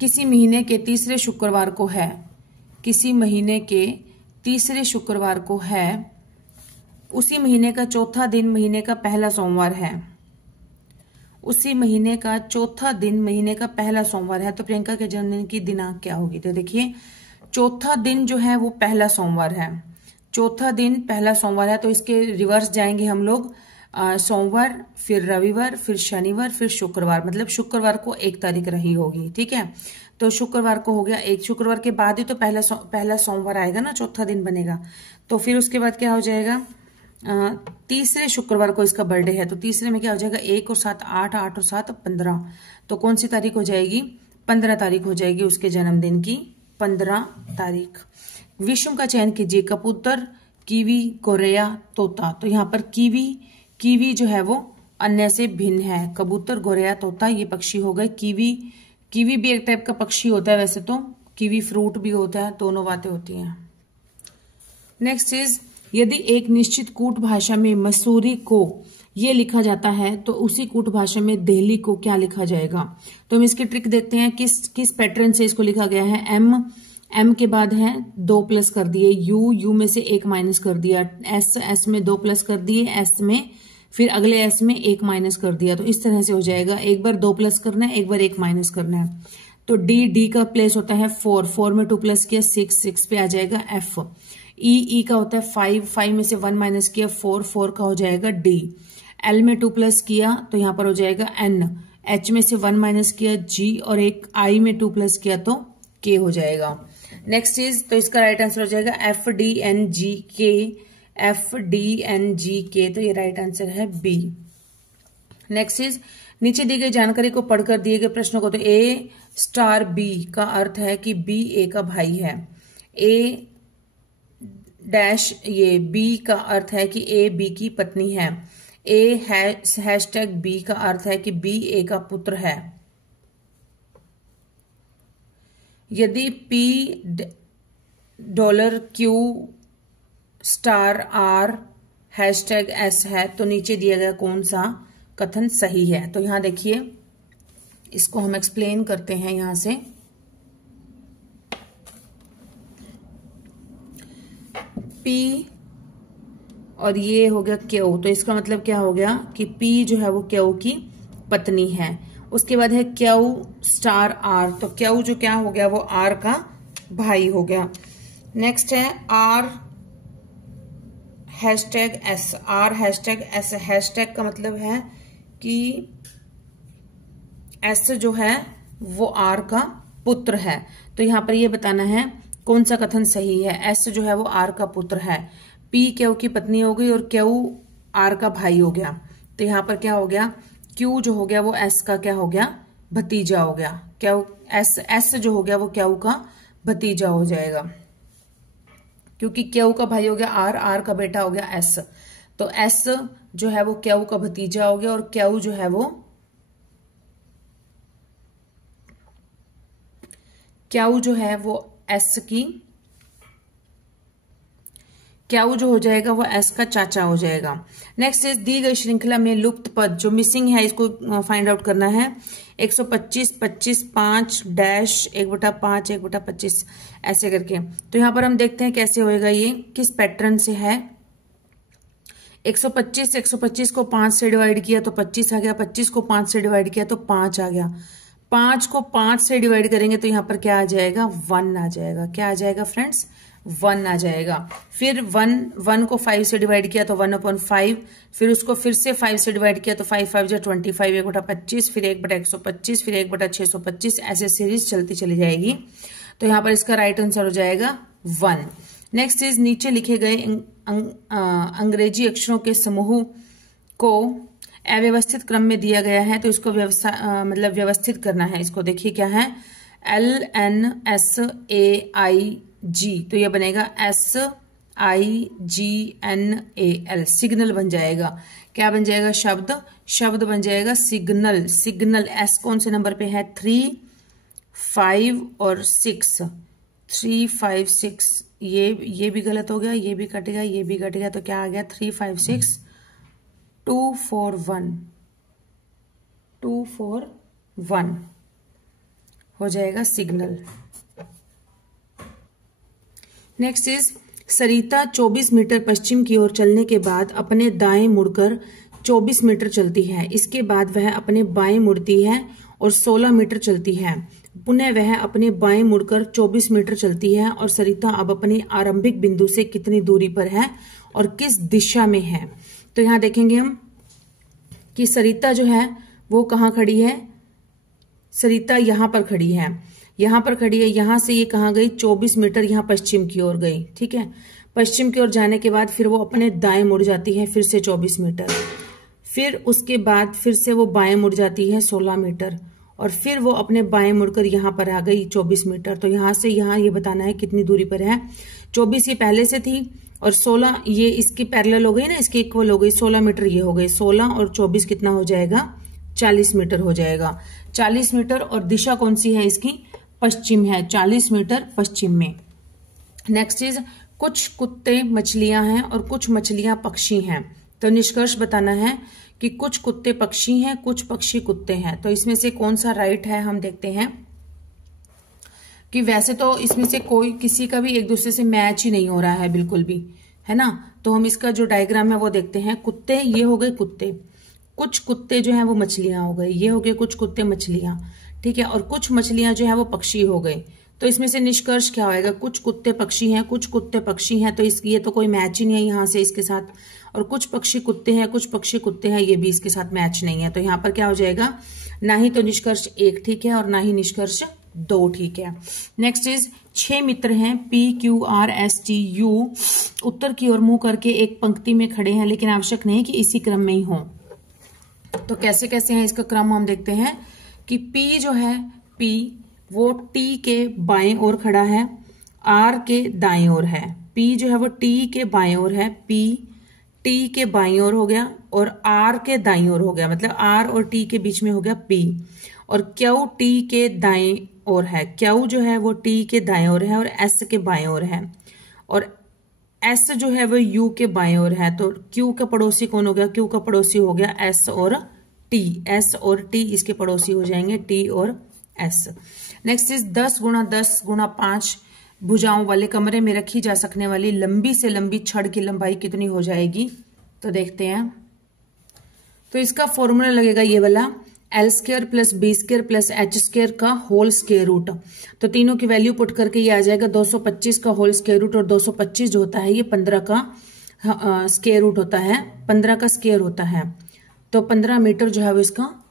किसी महीने के तीसरे शुक्रवार को है। किसी महीने के तीसरे शुक्रवार को है। उसी महीने का चौथा दिन महीने का पहला सोमवार है। उसी महीने का चौथा दिन महीने का पहला सोमवार है, तो प्रियंका के जन्मदिन की दिनांक क्या होगी? तो देखिए, चौथा दिन जो है वो पहला सोमवार है। चौथा दिन पहला सोमवार है, तो इसके रिवर्स जाएंगे हम लोग। सोमवार, फिर रविवार, फिर शनिवार, फिर शुक्रवार, मतलब शुक्रवार को 1 तारीख रही होगी। ठीक है, तो शुक्रवार को हो गया 1। शुक्रवार के बाद ही तो पहला सोमवार आएगा ना, चौथा दिन बनेगा। तो फिर उसके बाद क्या हो जाएगा? तीसरे शुक्रवार को इसका बर्थडे है, तो तीसरे में क्या हो जाएगा? 1 और 7 8, 8 और 7 15। तो कौन सी तारीख हो जाएगी? 15 तारीख हो जाएगी उसके जन्मदिन की, 15 तारीख। विषम का चयन कीजिए। कबूतर, कीवी, गोरैया, तोता। तो यहाँ पर कीवी जो है वो अन्य से भिन्न है। कबूतर, गोरैया, तोता ये पक्षी हो गए। कीवी भी एक टाइप का पक्षी होता है वैसे तो, कीवी फ्रूट भी होता है, दोनों बातें होती हैं। नेक्स्ट इज, यदि एक निश्चित कूट भाषा में मसूरी को ये लिखा जाता है तो उसी कूट भाषा में दिल्ली को क्या लिखा जाएगा? तो हम इसकी ट्रिक देखते हैं, किस पैटर्न से इसको लिखा गया है। एम के बाद है 2 प्लस कर दिए, यू में से 1 माइनस कर दिया, एस में 2 प्लस कर दिए, एस में फिर अगले एस में 1 माइनस कर दिया। तो इस तरह से हो जाएगा। एक बार 2 प्लस करना है, एक बार 1 माइनस करना है। तो डी का प्लेस होता है 4 में 2 प्लस किया 6 पे आ जाएगा एफ। ई का होता है 5 में से 1 माइनस किया 4 का हो जाएगा डी। एल में 2 प्लस किया तो यहां पर हो जाएगा एन। एच में से 1 माइनस किया जी, और एक आई में 2 प्लस किया तो के हो जाएगा। नेक्स्ट इज, तो इसका राइट आंसर हो जाएगा एफ डी एन जी के, तो ये राइट आंसर है बी। नेक्स्ट इज, नीचे दी गई जानकारी को पढ़कर दिए गए प्रश्नों को, तो ए स्टार बी का अर्थ है कि बी ए का भाई है। ए डैश ये बी का अर्थ है कि ए बी की पत्नी है। ए हैशटैग बी का अर्थ है कि बी ए का पुत्र है। यदि P $Q star R hashtag S है तो नीचे दिया गया कौन सा कथन सही है? तो यहां देखिए, इसको हम एक्सप्लेन करते हैं यहां से। पी और ये हो गया क्यू, तो इसका मतलब क्या हो गया कि पी जो है वो क्यू की पत्नी है। उसके बाद है क्यू स्टार आर, तो क्यू जो क्या हो गया वो आर का भाई हो गया। नेक्स्ट है R hashtag S. R hashtag S, hashtag का मतलब है कि एस जो है वो आर का पुत्र है। तो यहां पर ये बताना है कौन सा कथन सही है। एस जो है वो आर का पुत्र है, पी क्यू की पत्नी हो गई और क्यू आर का भाई हो गया। तो यहां पर क्या हो गया, क्यू जो हो गया वो एस का क्या हो गया, भतीजा हो गया। क्यू एस जो हो गया वो क्यू का भतीजा हो जाएगा, क्योंकि क्यू का भाई हो गया आर का बेटा हो गया एस। तो एस जो है वो क्यू का भतीजा हो गया और क्यू जो है वो एस की क्यू जो हो जाएगा वो एस का चाचा हो जाएगा। नेक्स्ट इज, दी गई श्रृंखला में लुप्त पद जो मिसिंग है इसको फाइंड आउट करना है। 125 25 5 डैश 1/5 1/25 ऐसे करके। तो यहां पर हम देखते हैं कैसे होएगा, ये किस पैटर्न से है। 125 को 5 से डिवाइड किया तो 25 आ गया, 25 को 5 से डिवाइड किया तो 5 आ गया, 5 को 5 से डिवाइड करेंगे तो यहां पर क्या आ जाएगा, 1 आ जाएगा। क्या आ जाएगा फ्रेंड्स, 1 आ जाएगा। फिर 1 को 5 से डिवाइड किया तो 1/5, फिर उसको फिर से 5 से डिवाइड किया तो 5 5 जा 25 1/25, फिर 1/125, फिर 1/625, ऐसे सीरीज चलती चली जाएगी। तो यहां पर इसका राइट आंसर हो जाएगा 1। नेक्स्ट इज, नीचे लिखे गए अंग्रेजी अक्षरों के समूह को अव्यवस्थित क्रम में दिया गया है तो इसको मतलब व्यवस्थित करना है। इसको देखिए क्या है, LNSAIG, तो ये बनेगा SIGNAL, सिग्नल बन जाएगा। क्या बन जाएगा? शब्द बन जाएगा सिग्नल। सिग्नल एस कौन से नंबर पे है? 3, 5 और 6। 3, 5, 6, ये भी गलत हो गया, ये भी कटेगा, ये भी कटेगा, तो क्या आ गया? 3, 5, 6, 2, 4, 1, 2, 4, 1 हो जाएगा signal. Next is Sarita 24 metre पश्चिम की ओर चलने के बाद अपने दाएं मुड़कर 24 मीटर चलती है। इसके बाद वह अपने बाएं मुड़ती है और 16 मीटर चलती है। पुनः वह अपने बाएं मुड़कर 24 मीटर चलती है और सरिता अब अपनी आरंभिक बिंदु से कितनी दूरी पर है और किस दिशा में है। तो यहां देखेंगे हम कि सरिता जो है वो कहाँ खड़ी है। सरिता यहां पर खड़ी है, यहां पर खड़ी है। यहां से ये कहाँ गई? 24 मीटर यहां पश्चिम की ओर गई। ठीक है, पश्चिम की ओर जाने के बाद फिर वो अपने दाएं मुड़ जाती है फिर से 24 मीटर। फिर उसके बाद फिर से वो बाएं मुड़ जाती है 16 मीटर और फिर वो अपने बाएं मुड़कर यहां पर आ गई 24 मीटर। तो यहां से यहां ये बताना है कितनी दूरी पर है। 24 ये पहले से थी और 16 ये इसकी पैरेलल हो गई ना, इसकी इक्वल हो गई। 16 मीटर ये हो गई। 16 और 24 कितना हो जाएगा? 40 मीटर हो जाएगा। 40 मीटर और दिशा कौन सी है इसकी? पश्चिम है। 40 मीटर पश्चिम में। नेक्स्ट इज कुछ कुत्ते मछलियां हैं और कुछ मछलियां पक्षी हैं। तो निष्कर्ष बताना है कि कुछ कुत्ते पक्षी हैं, कुछ पक्षी कुत्ते हैं। तो इसमें से कौन सा राइट है हम देखते हैं कि वैसे तो इसमें से कोई किसी का भी एक दूसरे से मैच ही नहीं हो रहा है बिल्कुल भी, है ना। तो हम इसका जो डायग्राम है वो देखते हैं। कुत्ते ये हो गए कुत्ते, कुछ कुत्ते जो है वो मछलियां हो गए, ये हो गए कुछ कुत्ते मछलियां। ठीक है, और कुछ मछलियां जो है वो पक्षी हो गए। तो इसमें से निष्कर्ष क्या होएगा? कुछ कुत्ते पक्षी हैं, कुछ कुत्ते पक्षी हैं, तो ये तो कोई मैच ही नहीं है यहां से इसके साथ। और कुछ पक्षी कुत्ते हैं, कुछ पक्षी कुत्ते हैं, ये भी इसके साथ मैच नहीं है। तो यहाँ पर क्या हो जाएगा? ना ही तो निष्कर्ष 1 ठीक है और ना ही निष्कर्ष 2 ठीक है। नेक्स्ट इज 6 मित्र हैं PQRSTU उत्तर की ओर मुंह करके एक पंक्ति में खड़े हैं, लेकिन आवश्यक नहीं कि इसी क्रम में ही हो। तो कैसे कैसे है इसका क्रम हम देखते हैं कि P जो है P वो T के बाएं ओर खड़ा है, R के दाएं ओर है। P जो है वो T के बाएं ओर है, P T के बाईं ओर हो गया और R के दाईं ओर हो गया, मतलब R और T के बीच में हो गया P। और Q T के दाएं ओर है, Q जो है वो T के दाएं ओर है और S के बाएं ओर है। और S जो है वो U के बाएं ओर है। तो Q का पड़ोसी कौन हो गया? Q का पड़ोसी हो गया S और T। S और T इसके पड़ोसी हो जाएंगे, T और S। नेक्स्ट इज 10 गुणा 10 गुणा 5 भुजाओं वाले कमरे में रखी जा सकने वाली लंबी से लंबी छड़ की लंबाई कितनी हो जाएगी? तो देखते हैं। तो इसका फॉर्मूला लगेगा ये वाला, L² plus B² plus H² का होल स्क्वायर रूट। तो तीनों की वैल्यू पुट करके ये आ जाएगा 225 का होल स्क्वायर रूट। और 225 जो होता है ये 15 का स्क्वायर रूट होता है, 15 का स्क्वायर होता है। तो 15 मीटर जो है वो इसका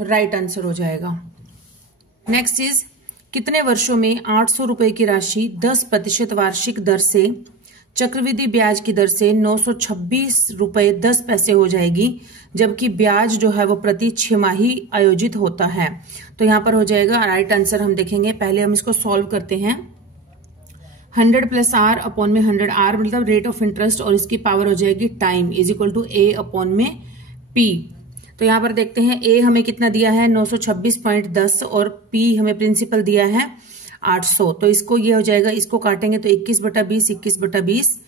राइट आंसर हो जाएगा। नेक्स्ट इज कितने वर्षों में 800 रुपए की राशि 10% वार्षिक दर से चक्रवृद्धि ब्याज की दर से 926 रुपए 10 पैसे हो जाएगी, जबकि ब्याज जो है वो प्रति छमाही आयोजित होता है। तो यहां पर हो जाएगा राइट आंसर हम देखेंगे। पहले हम इसको सॉल्व करते हैं। 100 प्लस R अपॉन में 100, R मतलब रेट ऑफ इंटरेस्ट और इसकी पावर हो जाएगी time is equal to A upon में P। तो यहां पर देखते हैं A हमें कितना दिया है 926.10 और P हमें प्रिंसिपल दिया है 800। तो इसको ये हो जाएगा, इसको काटेंगे तो 21/20 21/20।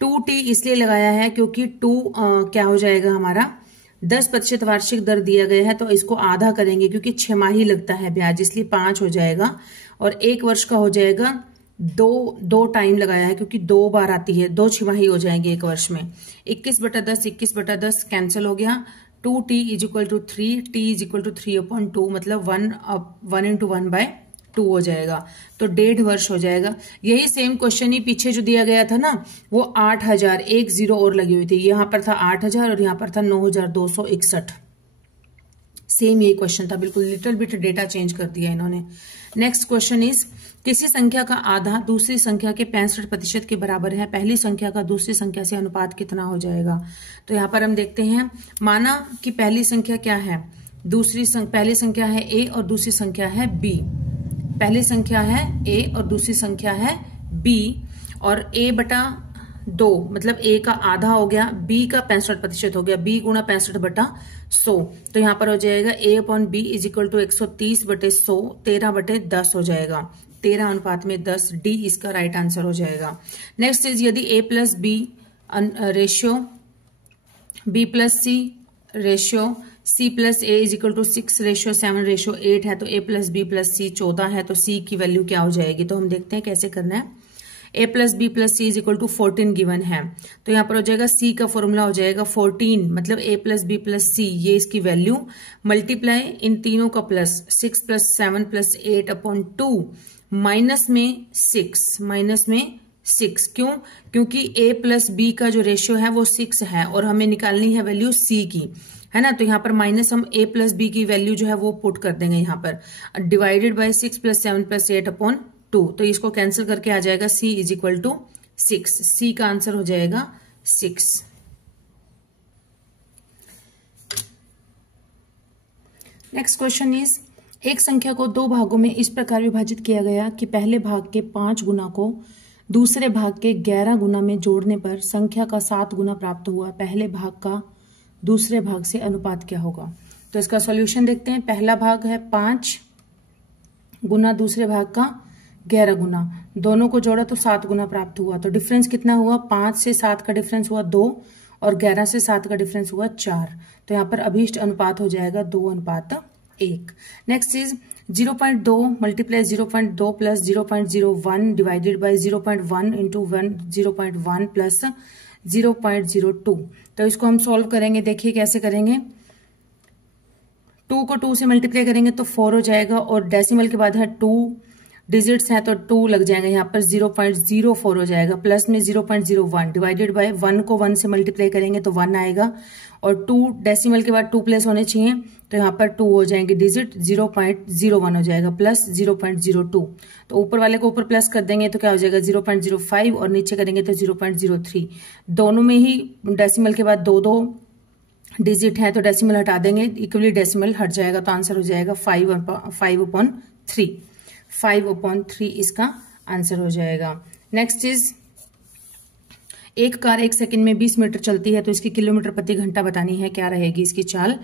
2T इसलिए लगाया है क्योंकि 2 क्या हो जाएगा हमारा 10% वार्षिक दर दिया गया है, तो इसको आधा करेंगे क्योंकि छमाही लगता है ब्याज, इसलिए 5 हो जाएगा। और 1 वर्ष का हो जाएगा 2 टाइम लगाया है क्योंकि 2 बार आती है, 2 छमाही हो जाएंगे 1 वर्ष में। 21/10 21/10 कैंसिल हो गया। 2T is equal to 3, T is equal to 3/2 मतलब 1 into 1/2 हो जाएगा। तो 1.5 वर्ष हो जाएगा। यही सेम क्वेश्चन ही पीछे जो दिया गया था ना वो 8000, 1 0 और लगी हुई थी। यहां पर था 8000 और यहां पर था 9261। सेम यही क्वेश्चन था, बिल्कुल लिटिल बिट डेटा चेंज कर दिया इन्होंने। नेक्स्ट क्वेश्चन इज किसी संख्या का आधा दूसरी संख्या के 65% के बराबर है, पहली संख्या का दूसरी संख्या से अनुपात कितना हो जाएगा। तो यहाँ पर हम देखते हैं, माना कि पहली संख्या क्या है, पहली संख्या है a और दूसरी संख्या है b। पहली संख्या है a और दूसरी संख्या है b, और a/2 मतलब a का आधा हो गया, b का 65% हो गया, b गुणा 65/100। तो यहाँ पर हो जाएगा a/b इज इक्वल टू 130/100, 13/10 हो जाएगा, 13 अनुपात में 10, डी इसका राइट आंसर हो जाएगा। नेक्स्ट इज यदि a plus B ratio b plus C ratio c plus a is equal to 6:7:8 है, तो a plus B plus C 14 है, तो c की वैल्यू क्या हो जाएगी। तो हम देखते हैं कैसे करना है। a plus B plus C is equal to 14 given है, तो यहाँ पर हो जाएगा c का फॉर्मूला हो जाएगा 14 मतलब a प्लस बी प्लस सी, ये इसकी वैल्यू मल्टीप्लाई इन तीनों का प्लस 6 प्लस 7 प्लस 8/2 माइनस में 6 क्यों, क्योंकि a प्लस बी का जो रेशियो है वो 6 है और हमें निकालनी है वैल्यू c की, है ना। तो यहाँ पर माइनस हम a प्लस बी की वैल्यू जो है वो पुट कर देंगे यहाँ पर, डिवाइडेड बाय 6 प्लस 7 प्लस 8/2, तो इसको कैंसिल करके आ जाएगा c is equal to 6, c का आंसर हो जाएगा 6। नेक्स्ट क्वेश्चन इज एक संख्या को दो भागों में इस प्रकार विभाजित किया गया कि पहले भाग के 5 गुना को दूसरे भाग के 11 गुना में जोड़ने पर संख्या का 7 गुना प्राप्त हुआ, पहले भाग का दूसरे भाग से अनुपात क्या होगा। तो इसका सॉल्यूशन देखते हैं। पहला भाग है 5 गुना दूसरे भाग का 11 गुना, दोनों को जोड़ा तो 7 गुना प्राप्त हुआ, तो डिफरेंस कितना हुआ, 5 से 7 का डिफरेंस हुआ 2 और 11 से 7 का डिफरेंस हुआ 4, तो यहाँ पर अभीष्ट अनुपात हो जाएगा 2:1। Next is 0.2 multiply 0.2 plus 0.01 divided by 0.1 into 0.1 plus 0.02। तो इसको हम सॉल्व करेंगे, देखिए कैसे करेंगे। 2 को 2 से मल्टीप्लाई करेंगे तो 4 हो जाएगा, और डेसिमल के बाद है 2 डिजिट्स हैं तो 2 लग जाएंगे, यहाँ पर 0.04 हो जाएगा, प्लस में 0.01 डिवाइडेड बाय 1 को 1 से मल्टीप्लाई करेंगे तो 1 आएगा, और 2 डेसिमल के बाद 2 प्लेस होने चाहिए, तो यहाँ पर 2 हो जाएंगे डिजिट, 0.01 हो जाएगा प्लस 0.02, तो ऊपर वाले को ऊपर प्लस कर देंगे तो क्या हो जाएगा 0.05 और नीचे करेंगे तो 0.03। दोनों में ही डेसिमल के बाद 2 डिजिट है तो डेसिमल हटा देंगे, इक्वली डेसिमल हट जाएगा, तो आंसर हो जाएगा 5/3। 5/3 इसका आंसर हो जाएगा। नेक्स्ट इज एक कार 1 सेकंड में 20 मीटर चलती है, तो इसकी किलोमीटर प्रति घंटा बतानी है, क्या रहेगी इसकी चाल।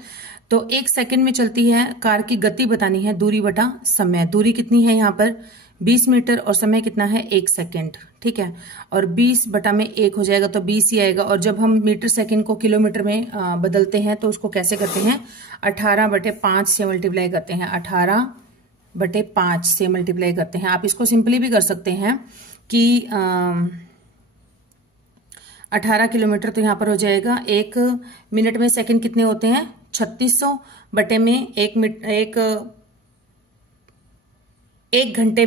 तो 1 सेकंड में चलती है, कार की गति बतानी है, दूरी बटा समय। दूरी कितनी है यहाँ पर 20 मीटर और समय कितना है 1 सेकंड, ठीक है, और 20 बटा में 1 हो जाएगा तो 20 ही आएगा। और जब हम मीटर सेकंड को किलोमीटर में बदलते हैं तो उसको कैसे करते हैं, 18/5 से मल्टीप्लाई करते हैं, 18/5 से मल्टीप्लाई करते हैं। आप इसको सिंपली भी कर सकते हैं कि 18 किलोमीटर, तो यहाँ पर हो जाएगा 1 मिनट में सेकंड कितने होते हैं 3600 बटे में 1 घंटे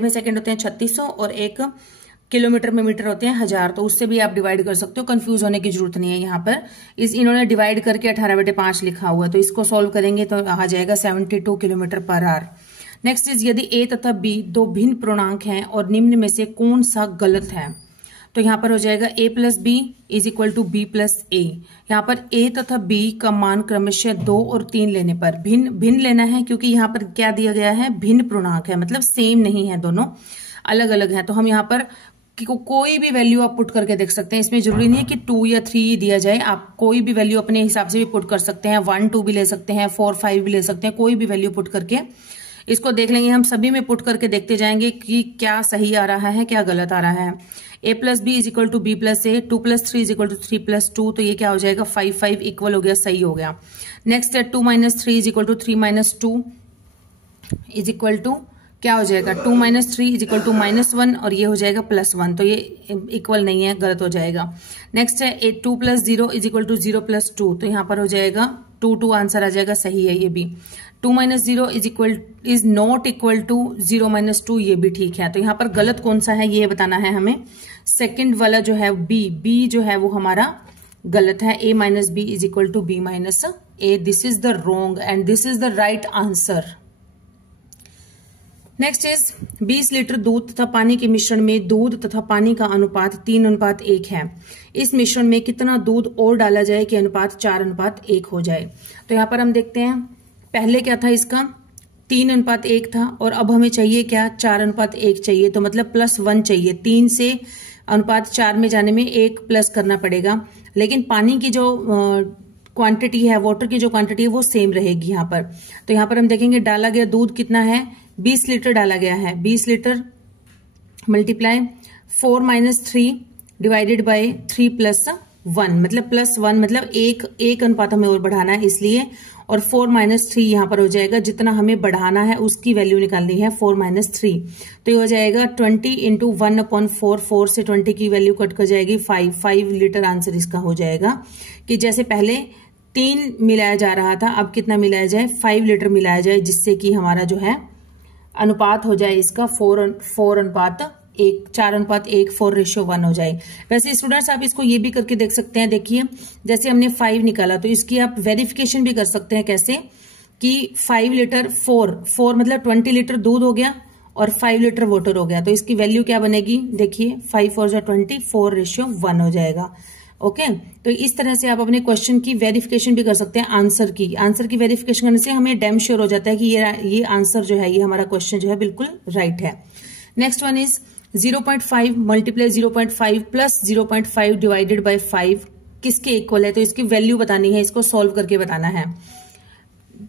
में सेकंड होते हैं 3600 और 1 किलोमीटर में मीटर होते हैं 1000, तो उससे भी आप डिवाइड कर सकते हो, कंफ्यूज होने की जरूरत नहीं है। यहाँ पर इन्होंने डिवाइड करके 18/5 लिखा हुआ है, तो इसको सॉल्व करेंगे तो आ जाएगा 72 kilometre per hour. Next is यदि a तथा b दो भिन्न पूर्णांक हैं और निम्न में से कौन सा गलत है, तो यहाँ पर हो जाएगा a plus B is equal to b plus a। यहाँ पर a तथा b का मान क्रमशः 2 और 3 लेने पर भिन्न लेना है, क्योंकि यहाँ पर क्या दिया गया है, भिन्न पूर्णांक है, मतलब सेम नहीं है, दोनों अलग अलग है। तो हम यहाँ पर कोई भी वैल्यू आप पुट करके देख सकते हैं, इसमें जरूरी नहीं है कि 2 या 3 दिया जाए, आप कोई भी वैल्यू अपने हिसाब से भी पुट कर सकते हैं, 1 2 भी ले सकते हैं, 4 5 भी ले सकते हैं, कोई भी वैल्यू पुट करके इसको देख लेंगे। हम सभी में पुट करके देखते जाएंगे कि क्या सही आ रहा है, क्या गलत आ रहा है। a plus B is equal to B plus A, 2 plus 3 is equal to 3 plus 2, तो ये क्या हो जाएगा 5 5 इक्वल हो गया, सही हो गया। नेक्स्ट है 2 minus 3 is equal to 3 minus 2 is equal to क्या हो जाएगा 2 माइनस 3 इज इक्वल टू -1 और ये हो जाएगा +1, तो ये इक्वल नहीं है, गलत हो जाएगा। नेक्स्ट है 2 plus 0 is equal to 0 plus 2, तो यहाँ पर हो जाएगा 2 2 आंसर आ जाएगा, सही है ये भी। 2 minus 0 is not equal to 0 minus 2, ये भी ठीक है। तो यहाँ पर गलत कौन सा है ये बताना है हमें। सेकंड वाला जो है बी जो है वो हमारा गलत है, a minus B is equal to B minus A, this is the wrong and this is the right answer. Next is 20 litre दूध तथा पानी के मिश्रण में दूध तथा पानी का अनुपात 3:1 है। इस मिश्रण में कितना दूध और डाला जाए कि अनुपात 4:1 हो जाए। तो यहाँ पर हम देखते हैं पहले क्या था, इसका 3:1 था और अब हमें चाहिए क्या, 4:1 चाहिए। तो मतलब +1 चाहिए। 3 से अनुपात 4 में जाने में 1 प्लस करना पड़ेगा, लेकिन पानी की जो क्वांटिटी है, वाटर की जो क्वांटिटी है वो सेम रहेगी यहाँ पर। तो यहाँ पर हम देखेंगे डाला गया दूध कितना है, 20 लीटर डाला गया है। 20 लीटर मल्टीप्लाई 4 - 3 डिवाइडेड बाय 3 + 1 मतलब +1 मतलब एक अनुपात हमें और बढ़ाना है इसलिए, और 4 - 3 यहाँ पर हो जाएगा। जितना हमें बढ़ाना है उसकी वैल्यू निकालनी है 4 - 3। तो ये हो जाएगा 20 × 1/4। 4 से 20 की वैल्यू कट कर जाएगी 5 लीटर आंसर इसका हो जाएगा। कि जैसे पहले 3 मिलाया जा रहा था, अब कितना मिलाया जाए, 5 लीटर मिलाया जाए, जिससे कि हमारा जो है अनुपात हो जाए इसका 4:1, 4:1, 4:1 हो जाए। वैसे स्टूडेंट्स आप इसको ये भी करके देख सकते हैं। देखिए जैसे हमने 5 निकाला तो इसकी आप वेरिफिकेशन भी कर सकते हैं। कैसे कि 5 लीटर 4 मतलब 20 लीटर दूध हो गया और 5 लीटर वाटर हो गया। तो इसकी वैल्यू क्या बनेगी, देखिए 5 4 = 20, 4:1 हो जाएगा। ओके, तो इस तरह से आप अपने क्वेश्चन की वेरिफिकेशन भी कर सकते हैं। आंसर की वेरिफिकेशन करने से हमें डैम श्योर हो जाता है कि ये आंसर जो है, ये हमारा क्वेश्चन जो है बिल्कुल राइट है। Next one is 0.5 × 0.5 + 0.5 divided by 5 किसके इक्वल है। तो इसकी वैल्यू बतानी है, इसको सॉल्व करके बताना है।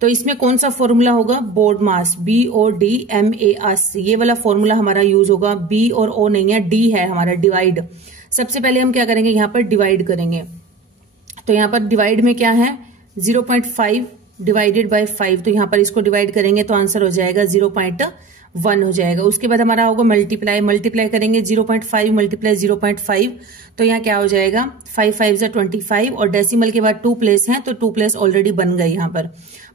तो इसमें कौन सा फॉर्मूला होगा, बोर्ड मास, BODMAS, ये वाला फॉर्मूला हमारा यूज होगा। B और O नहीं है, D है हमारा, डिवाइड। सबसे पहले हम क्या करेंगे, यहाँ पर डिवाइड करेंगे। तो यहाँ पर डिवाइड में क्या है, 0.5 डिवाइडेड बाय 5। तो यहाँ पर इसको डिवाइड करेंगे तो आंसर हो जाएगा 0.1 हो जाएगा। उसके बाद हमारा होगा मल्टीप्लाई करेंगे 0.5 × 0.5। तो यहाँ क्या हो जाएगा, 5 5 = 25 और डेसिमल के बाद 2 प्लेस हैं तो 2 प्लेस ऑलरेडी बन गए यहाँ पर।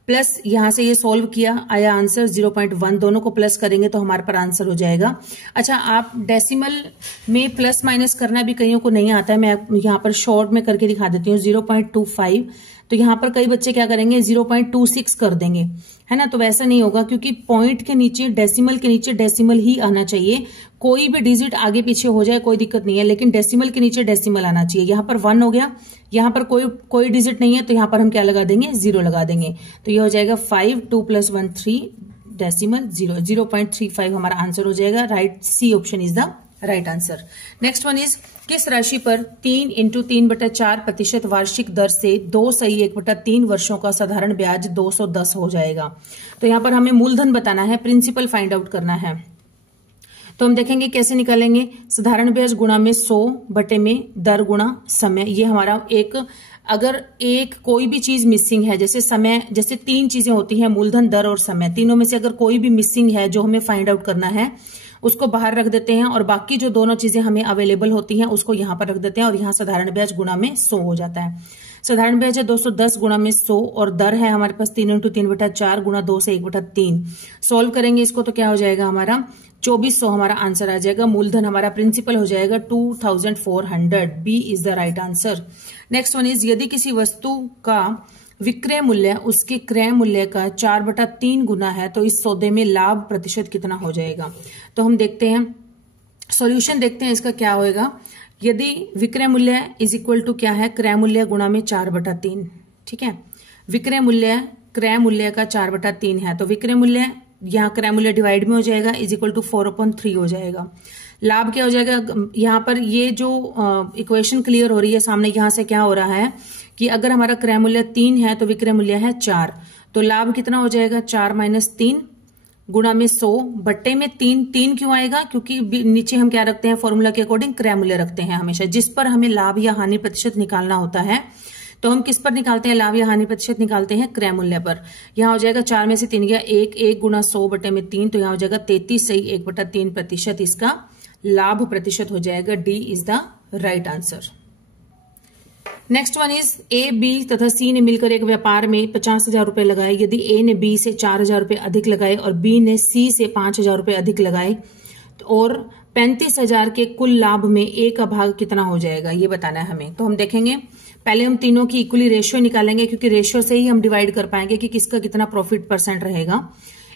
प्लस यहां से ये सॉल्व किया, आया आंसर 0.1। दोनों को प्लस करेंगे तो हमारे पर आंसर हो जाएगा। अच्छा, आप डेसिमल में प्लस माइनस करना भी कईयों को नहीं आता है, मैं यहाँ पर शॉर्ट में करके दिखा देती हूँ। 0.25 तो यहाँ पर कई बच्चे क्या करेंगे, 0.26 कर देंगे, है ना। तो वैसा नहीं होगा, क्योंकि पॉइंट के नीचे, डेसिमल के नीचे डेसिमल ही आना चाहिए। कोई भी डिजिट आगे पीछे हो जाए कोई दिक्कत नहीं है, लेकिन डेसिमल के नीचे डेसिमल आना चाहिए। यहाँ पर 1 हो गया, यहाँ पर कोई डिजिट नहीं है, तो यहाँ पर हम क्या लगा देंगे, 0 लगा देंगे। तो ये हो जाएगा 5, 2 + 1 3 डेसिमल 0, 0.35 हमारा आंसर हो जाएगा। Right, C option is the right answer. Next one is, किस राशि पर 3 × 3/4% वार्षिक दर से 2/1/3 वर्षों का साधारण ब्याज 210 हो जाएगा। तो यहाँ पर हमें मूलधन बताना है, प्रिंसिपल फाइंड आउट करना है। तो हम देखेंगे कैसे निकालेंगे, साधारण ब्याज गुणा में 100/में दर गुणा समय। ये हमारा एक, अगर एक कोई भी चीज मिसिंग है, जैसे समय, जैसे 3 चीजें होती हैं, मूलधन, दर और समय, तीनों में से अगर कोई भी मिसिंग है जो हमें फाइंड आउट करना है, उसको बाहर रख देते हैं और बाकी जो दोनों चीजें हमें अवेलेबल होती हैं उसको यहां पर रख देते हैं और यहां साधारण ब्याज गुणा में 100 हो जाता है। साधारण ब्याज है 210 गुणा में 100 और दर है हमारे पास 3 × 3/4 गुणा 2 से 1/3। सॉल्व करेंगे इसको तो क्या हो जाएगा, हमारा 2400 हमारा आंसर आ जाएगा। मूलधन हमारा प्रिंसिपल हो जाएगा 2400। B is the right answer. Next one is, यदि किसी वस्तु का विक्रय मूल्य उसके क्रय मूल्य का 4/3 गुना है तो इस सौदे में लाभ प्रतिशत कितना हो जाएगा। तो हम देखते हैं, सॉल्यूशन देखते हैं इसका क्या होएगा। यदि विक्रय मूल्य इज इक्वल टू क्या है, क्रय मूल्य गुणा में 4/3, ठीक है। विक्रय मूल्य क्रय मूल्य का 4/3 है, तो विक्रय मूल्य यहाँ क्रय मूल्य डिवाइड में हो जाएगा, इज इक्वल टू 4/3 हो जाएगा। लाभ क्या हो जाएगा, यहाँ पर ये जो इक्वेशन क्लियर हो रही है सामने, यहां से क्या हो रहा है कि अगर हमारा क्रय मूल्य 3 है तो विक्रय मूल्य है 4, तो लाभ कितना हो जाएगा, 4 - 3 गुणा में 100 बट्टे में 3 क्यों आएगा, क्योंकि नीचे हम क्या रखते हैं, फॉर्मूला के अकॉर्डिंग क्रय मूल्य रखते हैं हमेशा। जिस पर हमें लाभ या हानि प्रतिशत निकालना होता है, तो हम किस पर निकालते हैं, लाभ या हानि प्रतिशत निकालते हैं क्रय मूल्य पर। यहाँ हो जाएगा 4 में से 3 गया 1 गुणा 100 बटे में 3, तो यहाँ हो जाएगा 33 सही 1/3% इसका लाभ प्रतिशत हो जाएगा। D is the right answer. Next one is, A, B तथा सी ने मिलकर एक व्यापार में 50,000 रुपए लगाए। यदि ए ने बी से 4,000 रुपए अधिक लगाए और बी ने सी से 5,000 रुपए अधिक लगाए और 35,000 के कुल लाभ में ए का भाग कितना हो जाएगा, ये बताना है हमें। तो हम देखेंगे पहले हम तीनों की इक्वली रेशियो निकालेंगे, क्योंकि रेशियो से ही हम डिवाइड कर पाएंगे कि किसका कितना प्रॉफिट परसेंट रहेगा।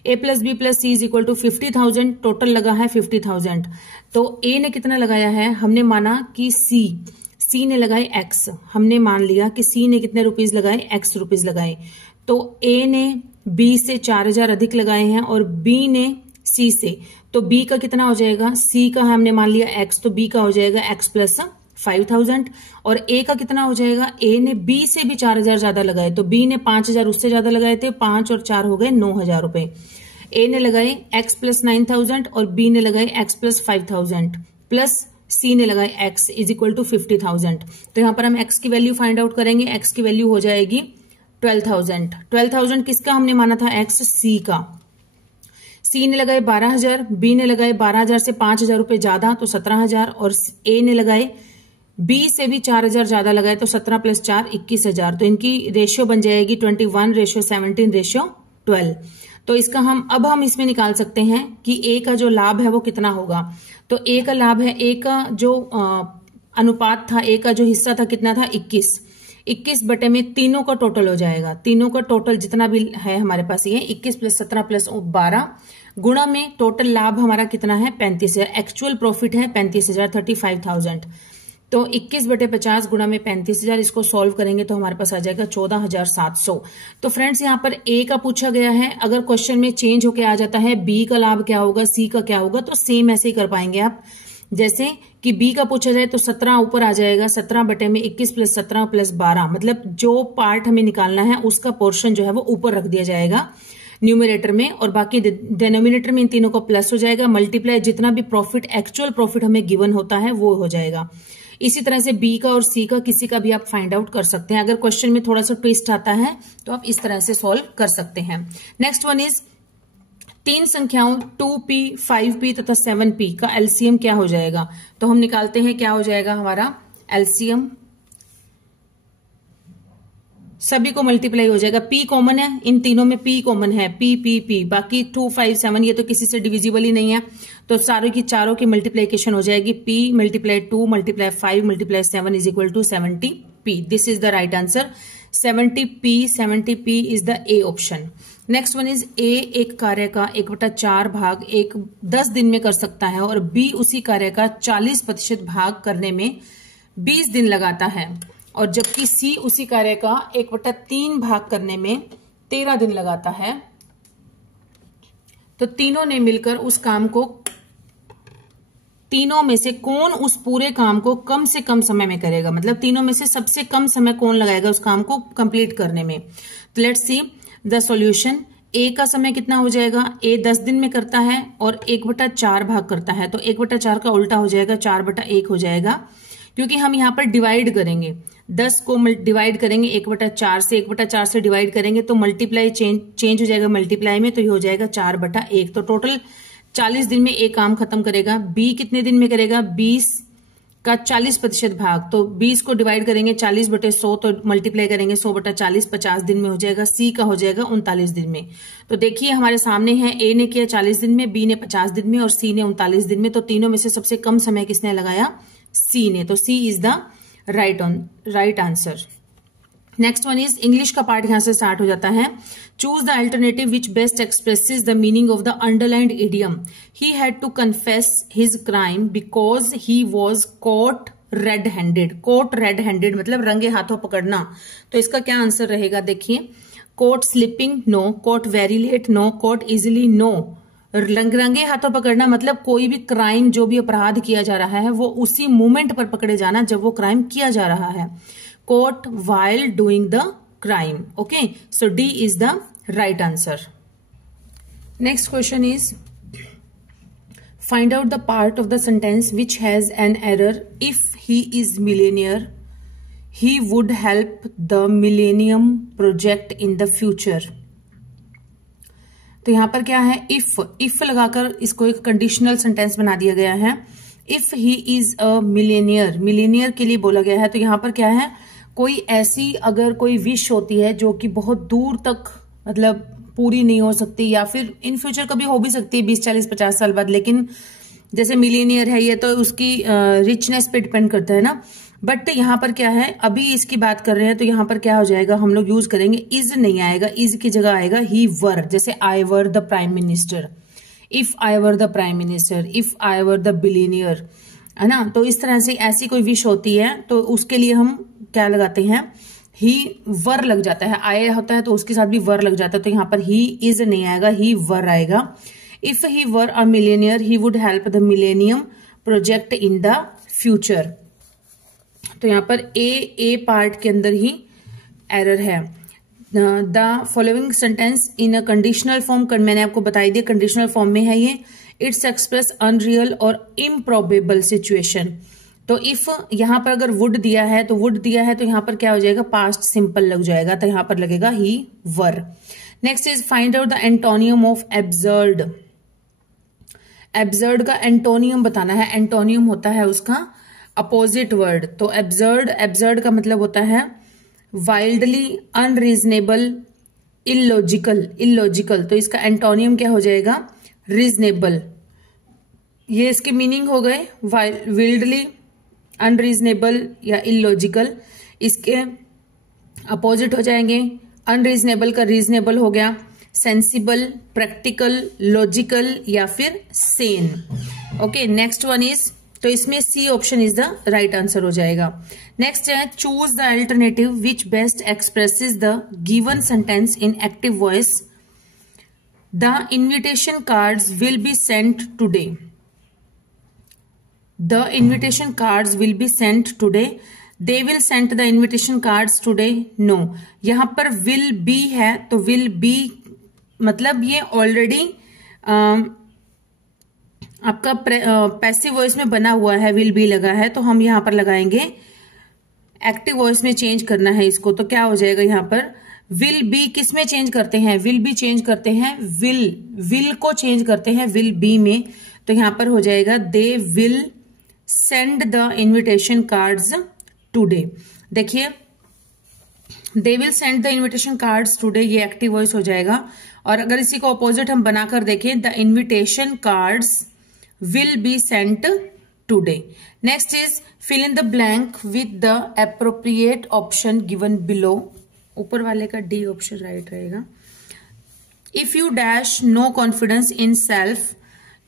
A plus B plus C is equal to 50,000, total लगा है 50,000। तो A ने कितना लगाया है, हमने माना कि C ने लगाए X, हमने मान लिया कि C ने कितने रुपीज लगाए, X रुपीज लगाए। तो A ने B से 4,000 अधिक लगाए हैं और B ने C से, तो B का कितना हो जाएगा, C का हमने मान लिया X, तो B का हो जाएगा X प्लस 5,000। और A का कितना हो जाएगा, A ने B से भी 4,000 ज्यादा लगाए, तो B ने 5,000 उससे ज्यादा लगाए थे, 5 और 4 हो गए 9,000 रुपए। A ने लगाए X प्लस 9,000 और B ने लगाए X प्लस 5,000 प्लस C ने लगाए X इज इक्वल टू 50,000। तो यहां पर हम X की वैल्यू फाइंड आउट करेंगे। X की वैल्यू हो जाएगी 12,000। 12,000 किसका हमने माना था, X C का। C ने लगाए 12,000, B ने लगाए 12,000 से 5,000 रुपए ज्यादा, तो 17,000, और A ने लगाए B से भी 4,000 ज्यादा लगाए, तो 17 प्लस 4 21,000। तो इनकी रेशियो बन जाएगी 21:17:12। तो इसका अब हम इसमें निकाल सकते हैं कि A का जो लाभ है वो कितना होगा। तो A का लाभ है, A का जो अनुपात था, A का जो हिस्सा था कितना था, 21 बटे में तीनों का टोटल हो जाएगा। तीनों का टोटल जितना भी है हमारे पास, ये 21 प्लस 17 प्लस 12 गुणा में टोटल लाभ हमारा कितना है, 35,000। एक्चुअल प्रॉफिट है 35,000, 35,000। तो 21 बटे 50 गुणा में 35,000, इसको सॉल्व करेंगे तो हमारे पास आ जाएगा 14,700। तो फ्रेंड्स यहाँ पर A का पूछा गया है, अगर क्वेश्चन में चेंज होके आ जाता है B का लाभ क्या होगा, C का क्या होगा, तो सेम ऐसे ही कर पाएंगे आप। जैसे कि B का पूछा जाए तो 17 ऊपर आ जाएगा, 17 बटे में 21 प्लस 17 प्लस 12, मतलब जो पार्ट हमें निकालना है उसका पोर्शन जो है वो ऊपर रख दिया जाएगा न्यूमरेटर में, और बाकी डिनोमिनेटर में इन तीनों को प्लस हो जाएगा, मल्टीप्लाई जितना भी प्रॉफिट, एक्चुअल प्रॉफिट हमें गिवन होता है वो हो जाएगा। इसी तरह से B का और C का किसी का भी आप फाइंड आउट कर सकते हैं। अगर क्वेश्चन में थोड़ा सा ट्विस्ट आता है तो आप इस तरह से सॉल्व कर सकते हैं। नेक्स्ट वन इज, तीन संख्याओं 2p, 5p तथा 7p का एलसीएम क्या हो जाएगा। तो हम निकालते हैं, क्या हो जाएगा हमारा एलसीएम, सभी को मल्टीप्लाई हो जाएगा। p कॉमन है, इन तीनों में p कॉमन है, p, बाकी 2, 5, 7 ये तो किसी से डिविजिबल ही नहीं है, तो चारों की मल्टीप्लीकेशन हो जाएगी। p multiply 2 multiply 5 multiply 7 is equal to 70p। This is the right answer, 70p is the A option. Next one is, A एक कार्य का 1/4 भाग 10 दिन में कर सकता है और B उसी कार्य का 40% भाग करने में 20 दिन लगाता है, और जबकि C उसी कार्य का 1/3 भाग करने में 13 दिन लगाता है। तो तीनों ने मिलकर उस काम को, तीनों में से कौन उस पूरे काम को कम से कम समय में करेगा, मतलब तीनों में से सबसे कम समय कौन लगाएगा उस काम को कंप्लीट करने में। तो let's see the solution. A का समय कितना हो जाएगा, A 10 दिन में करता है और 1/4 भाग करता है, तो 1/4 का उल्टा हो जाएगा, 4/1 हो जाएगा, क्योंकि हम यहाँ पर डिवाइड करेंगे, 10 को डिवाइड करेंगे 1/4 से, 1/4 से डिवाइड करेंगे तो मल्टीप्लाई चेंज हो जाएगा मल्टीप्लाई में, तो ये हो जाएगा 4/1। तो टोटल 40 दिन में एक काम खत्म करेगा। B कितने दिन में करेगा, 20 का 40% भाग, तो 20 को डिवाइड करेंगे 40/100, तो मल्टीप्लाई करेंगे 100/40, 50 दिन में हो जाएगा। C का हो जाएगा 39 दिन में। तो देखिए हमारे सामने है, A ने किया 40 दिन में, B ने 50 दिन में और C ने 39 दिन में। तो तीनों में से सबसे कम समय किसने लगाया, C ने। तो C is the right answer. Next one is, English का पार्ट यहां से स्टार्ट हो जाता है। Choose the alternative which best expresses the meaning of the underlined idiom. He had to confess his crime because he was caught red handed. Caught red handed मतलब रंगे हाथों पकड़ना। तो इसका क्या आंसर रहेगा, देखिए, caught sleeping no, caught very late no, caught easily no. रंगे हाथों पकड़ना मतलब कोई भी क्राइम, जो भी अपराध किया जा रहा है वो उसी मोमेंट पर पकड़े जाना जब वो क्राइम किया जा रहा है। Caught while doing the crime. Okay, so D is the right answer. Next question is, find out the part of the sentence which has an error. If he is millionaire, he would help the Millennium Project in the future. तो यहां पर क्या है, if लगाकर इसको एक conditional sentence बना दिया गया है। If he is a millionaire, Millionaire के लिए बोला गया है, तो यहां पर क्या है, कोई ऐसी अगर कोई विश होती है जो कि बहुत दूर तक मतलब पूरी नहीं हो सकती, या फिर इन फ्यूचर कभी हो भी सकती है 20, 40, 50 साल बाद, लेकिन जैसे मिलियनियर है ये तो उसकी रिचनेस पे डिपेंड करता है ना। बट यहाँ पर क्या है, अभी इसकी बात कर रहे हैं तो यहाँ पर क्या हो जाएगा, हम लोग यूज करेंगे इज नहीं आएगा, इज की जगह आएगा ही वर। जैसे I were the prime minister, if I were the prime minister, if I were the billionaire, है ना। तो इस तरह से ऐसी कोई विश होती है तो उसके लिए हम क्या लगाते हैं, ही वर लग जाता है। आए होता है तो उसके साथ भी वर लग जाता है, तो यहाँ पर ही इज नहीं आएगा, ही वर आएगा। If he were a millionaire he would help the millennium project in the future. तो यहाँ पर ए पार्ट के अंदर ही एरर है। The following sentence in a conditional form, मैंने आपको बताई दिया कंडीशनल फॉर्म में है ये। इट्स एक्सप्रेस अनरियल और इम्प्रोबेबल सिचुएशन। तो इफ यहां पर अगर वुड दिया है तो वुड दिया है तो यहां पर क्या हो जाएगा, पास्ट सिंपल लग जाएगा, तो यहां पर लगेगा he were. Next is find out the antonym of absurd. Absurd का एंटोनियम बताना है। एंटोनियम होता है उसका अपोजिट वर्ड। तो एब्सर्ड का मतलब होता है वाइल्डली, अनरीजनेबल, इलॉजिकल। तो इसका एंटोनियम क्या हो जाएगा, रीजनेबल। ये इसके मीनिंग हो गए, वाइल्डली, अनरीजनेबल या इलॉजिकल। इसके अपोजिट हो जाएंगे, अनरीजनेबल का रीजनेबल हो गया, सेंसिबल, प्रैक्टिकल, लॉजिकल या फिर sane. Okay, next one is, तो इसमें C option is the right answer हो जाएगा। नेक्स्ट है choose the alternative which best expresses the given sentence in active voice. The invitation cards will be sent today. The invitation cards will be sent today. They will send the invitation cards today. No, यहां पर will be है तो will be मतलब ये already आपका passive voice में बना हुआ है, will be लगा है, तो हम यहां पर लगाएंगे एक्टिव वॉइस में चेंज करना है इसको। तो क्या हो जाएगा, यहां पर will be किस में चेंज करते हैं, will be चेंज करते हैं will को चेंज करते हैं will be में। तो यहां पर हो जाएगा they will send the invitation cards today। देखिए they will send the invitation cards today, ये एक्टिव वॉइस हो जाएगा। और अगर इसी को अपोजिट हम बनाकर देखें, the invitation cards will be sent today। Next is fill in the blank with the appropriate option given below। ऊपर वाले का डी ऑप्शन राइट रहेगा। if you dash no confidence in self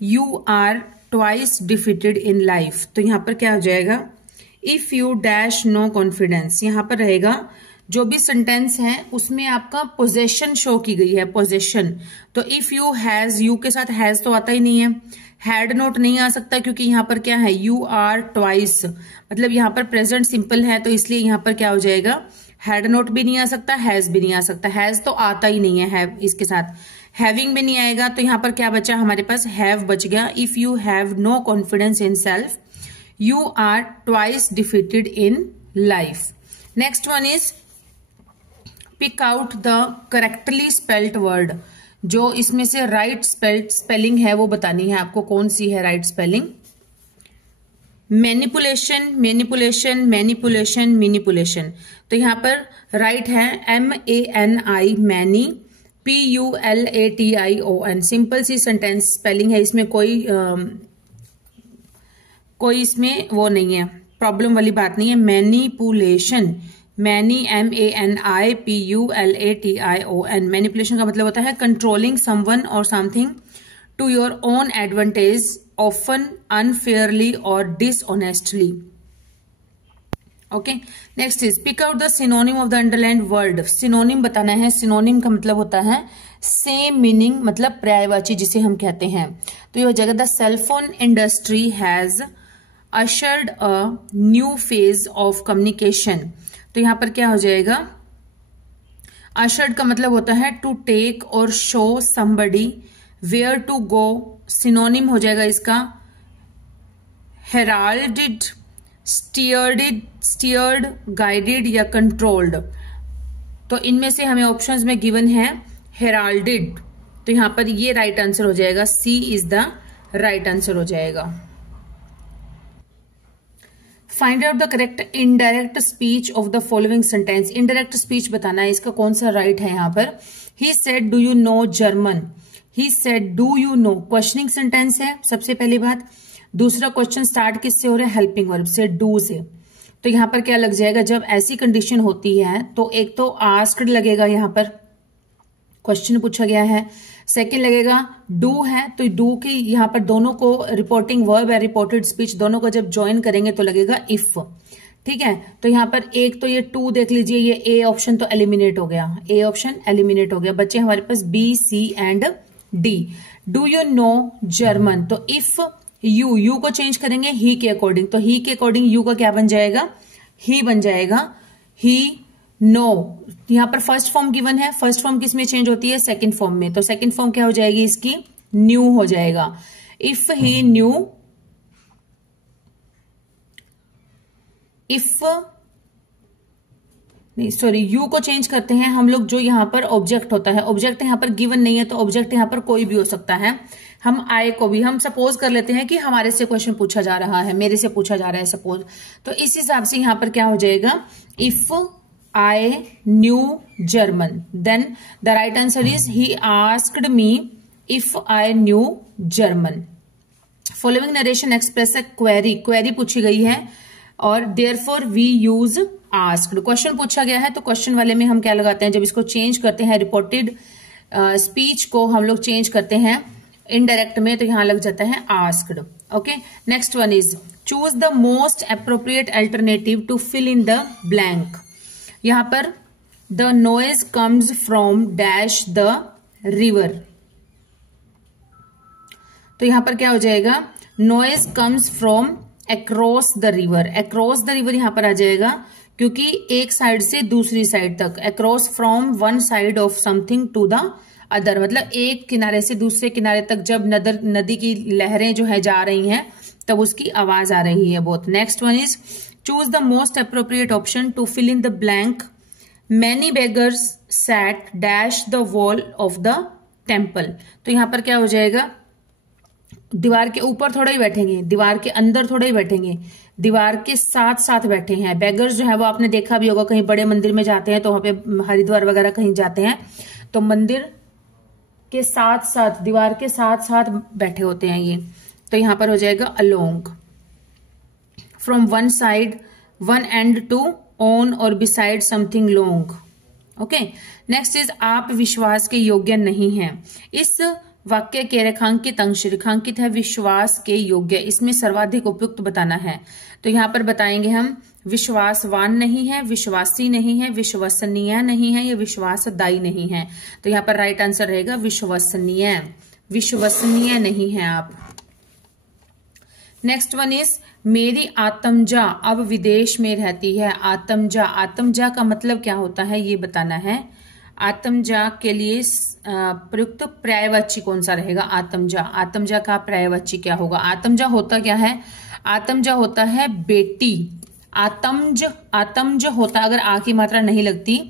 you are twice defeated in life। तो यहां पर क्या हो जाएगा, if you dash no confidence, यहां पर रहेगा जो भी सेंटेंस है उसमें आपका पोजेशन शो की गई है, पोजेशन। तो इफ यू हैज, यू के साथ हैज तो आता ही नहीं है, हैड नोट नहीं आ सकता क्योंकि यहां पर क्या है, यू आर ट्वाइस, मतलब यहां पर प्रेजेंट सिंपल है, तो इसलिए यहां पर क्या हो जाएगा, हैड नोट भी नहीं आ सकता, हैज भी नहीं आ सकता। हैज तो आता ही नहीं है, हैव इसके साथ, हैविंग भी नहीं आएगा। तो यहां पर क्या बचा हमारे पास, हैव बच गया। If you have no confidence in self you are twice defeated in life. Next one is pick out the correctly spelled word. जो इसमें से राइट स्पेलिंग है वो बतानी है आपको, कौन सी है right spelling. Manipulation, manipulation, manipulation, manipulation. तो यहां पर राइट है MANI, मैनी, PULATION। सिंपल सी सेंटेंस स्पेलिंग है, इसमें कोई इसमें वो नहीं है, प्रॉब्लम वाली बात नहीं है। मैनिपुलेशन, मैनी, MANI PULATION। मैनिपुलेशन का मतलब होता है कंट्रोलिंग समवन और something to your own advantage, often unfairly और dishonestly. Okay, next is pick out the synonym of the underlined word. Synonym बताना है। सिनोनिम का मतलब होता है सेम मीनिंग, मतलब पर्यायवाची जिसे हम कहते हैं। तो ये हो जाएगा the cellphone industry has ushered a new phase of communication. तो यहां पर क्या हो जाएगा, अशर्ड का मतलब होता है टू टेक और show somebody where to go. Synonym हो जाएगा इसका हेराल्डेड, स्टीयर्ड, गाइडेड या कंट्रोल्ड। तो इनमें से हमें ऑप्शंस में गिवन है हेराल्डेड, तो यहां पर ये राइट आंसर हो जाएगा, सी इज द राइट आंसर हो जाएगा। Find out the correct indirect speech of the following sentence. Indirect speech बताना है, इसका कौन सा राइट है यहां पर। He said do you know German, he said do you no, questioning sentence है सबसे पहली बात। दूसरा क्वेश्चन स्टार्ट किससे हो रहा है, हेल्पिंग वर्ब से, डू से। तो यहाँ पर क्या लग जाएगा, जब ऐसी कंडीशन होती है तो एक तो आस्क्ड लगेगा, यहाँ पर क्वेश्चन पूछा गया है। सेकंड लगेगा डू है, तो डू की यहाँ पर दोनों को रिपोर्टिंग वर्ब है, रिपोर्टेड स्पीच, दोनों को जब ज्वाइन करेंगे तो लगेगा इफ। ठीक है, तो यहाँ पर एक तो ये टू देख लीजिए, ये ए ऑप्शन तो एलिमिनेट हो गया, ए ऑप्शन एलिमिनेट हो गया, बच्चे हमारे पास B, C and D. Do you know German, तो इफ यू को चेंज करेंगे ही के अकॉर्डिंग, तो ही के अकॉर्डिंग यू का क्या बन जाएगा, ही बन जाएगा, ही नो। यहां पर फर्स्ट फॉर्म गिवन है, फर्स्ट फॉर्म किस में चेंज होती है, सेकंड फॉर्म में, तो सेकंड फॉर्म क्या हो जाएगी इसकी, न्यू हो जाएगा। इफ ही न्यू, इफ नहीं सॉरी, यू को चेंज करते हैं हम लोग, जो यहां पर ऑब्जेक्ट होता है, ऑब्जेक्ट यहां पर गिवन नहीं है तो ऑब्जेक्ट यहां पर कोई भी हो सकता है। हम आए को भी, हम सपोज कर लेते हैं कि हमारे से क्वेश्चन पूछा जा रहा है, मेरे से पूछा जा रहा है सपोज, तो इस हिसाब से यहां पर क्या हो जाएगा, if I knew German, then the right answer is he asked me if I knew German. Following narration express a query, query पूछी गई है और therefore we use asked. Question पूछा गया है तो क्वेश्चन वाले में हम क्या लगाते हैं, जब इसको चेंज करते हैं रिपोर्टेड स्पीच को हम लोग चेंज करते हैं इनडायरेक्ट में, तो यहां लग जाता है asked. Okay, next one is choose the most appropriate alternative to fill in the blank. यहां पर the noise comes from dash the river, तो यहां पर क्या हो जाएगा, noise comes from across the river, across the river यहां पर आ जाएगा क्योंकि एक साइड से दूसरी साइड तक, across from one side of something to the other, मतलब एक किनारे से दूसरे किनारे तक जब नदी की लहरें जो है जा रही हैं तब उसकी आवाज आ रही है बहुत। Next one is choose the most appropriate option to fill in the blank. Many beggars sat dash the wall of the temple, तो यहां पर क्या हो जाएगा, दीवार के ऊपर थोड़ा ही बैठेंगे, दीवार के अंदर थोड़ा ही बैठेंगे, दीवार के साथ साथ बैठे हैं। बेगर्स जो है वो आपने देखा भी होगा, कहीं बड़े मंदिर में जाते हैं तो वहां पे हरिद्वार वगैरह कहीं जाते हैं तो मंदिर के साथ साथ, दीवार के साथ साथ बैठे होते हैं ये, तो यहां पर हो जाएगा along, from one side, one end to, on और beside something long. Okay, next is आप विश्वास के योग्य नहीं हैं। इस वाक्य के रेखांकित अंश, रेखांकित है विश्वास के योग्य, इसमें सर्वाधिक उपयुक्त बताना है, तो यहां पर बताएंगे हम विश्वासवान नहीं है, विश्वासी नहीं है, विश्वसनीय नहीं है, या विश्वासदायी नहीं है, तो यहां पर राइट आंसर रहेगा विश्वसनीय, विश्वसनीय नहीं है आप। नेक्स्ट वन इज मेरी आत्मजा अब विदेश में रहती है। आत्मजा, आत्मजा का मतलब क्या होता है ये बताना है। आत्मजा के लिए प्रयुक्त पर्यायवाची कौन सा रहेगा, आत्मजा, आत्मजा का पर्यायवाची क्या होगा। आत्मजा होता क्या है, आत्मजा होता है बेटी, आत्मज, आत्मज होता, अगर आ की मात्रा नहीं लगती,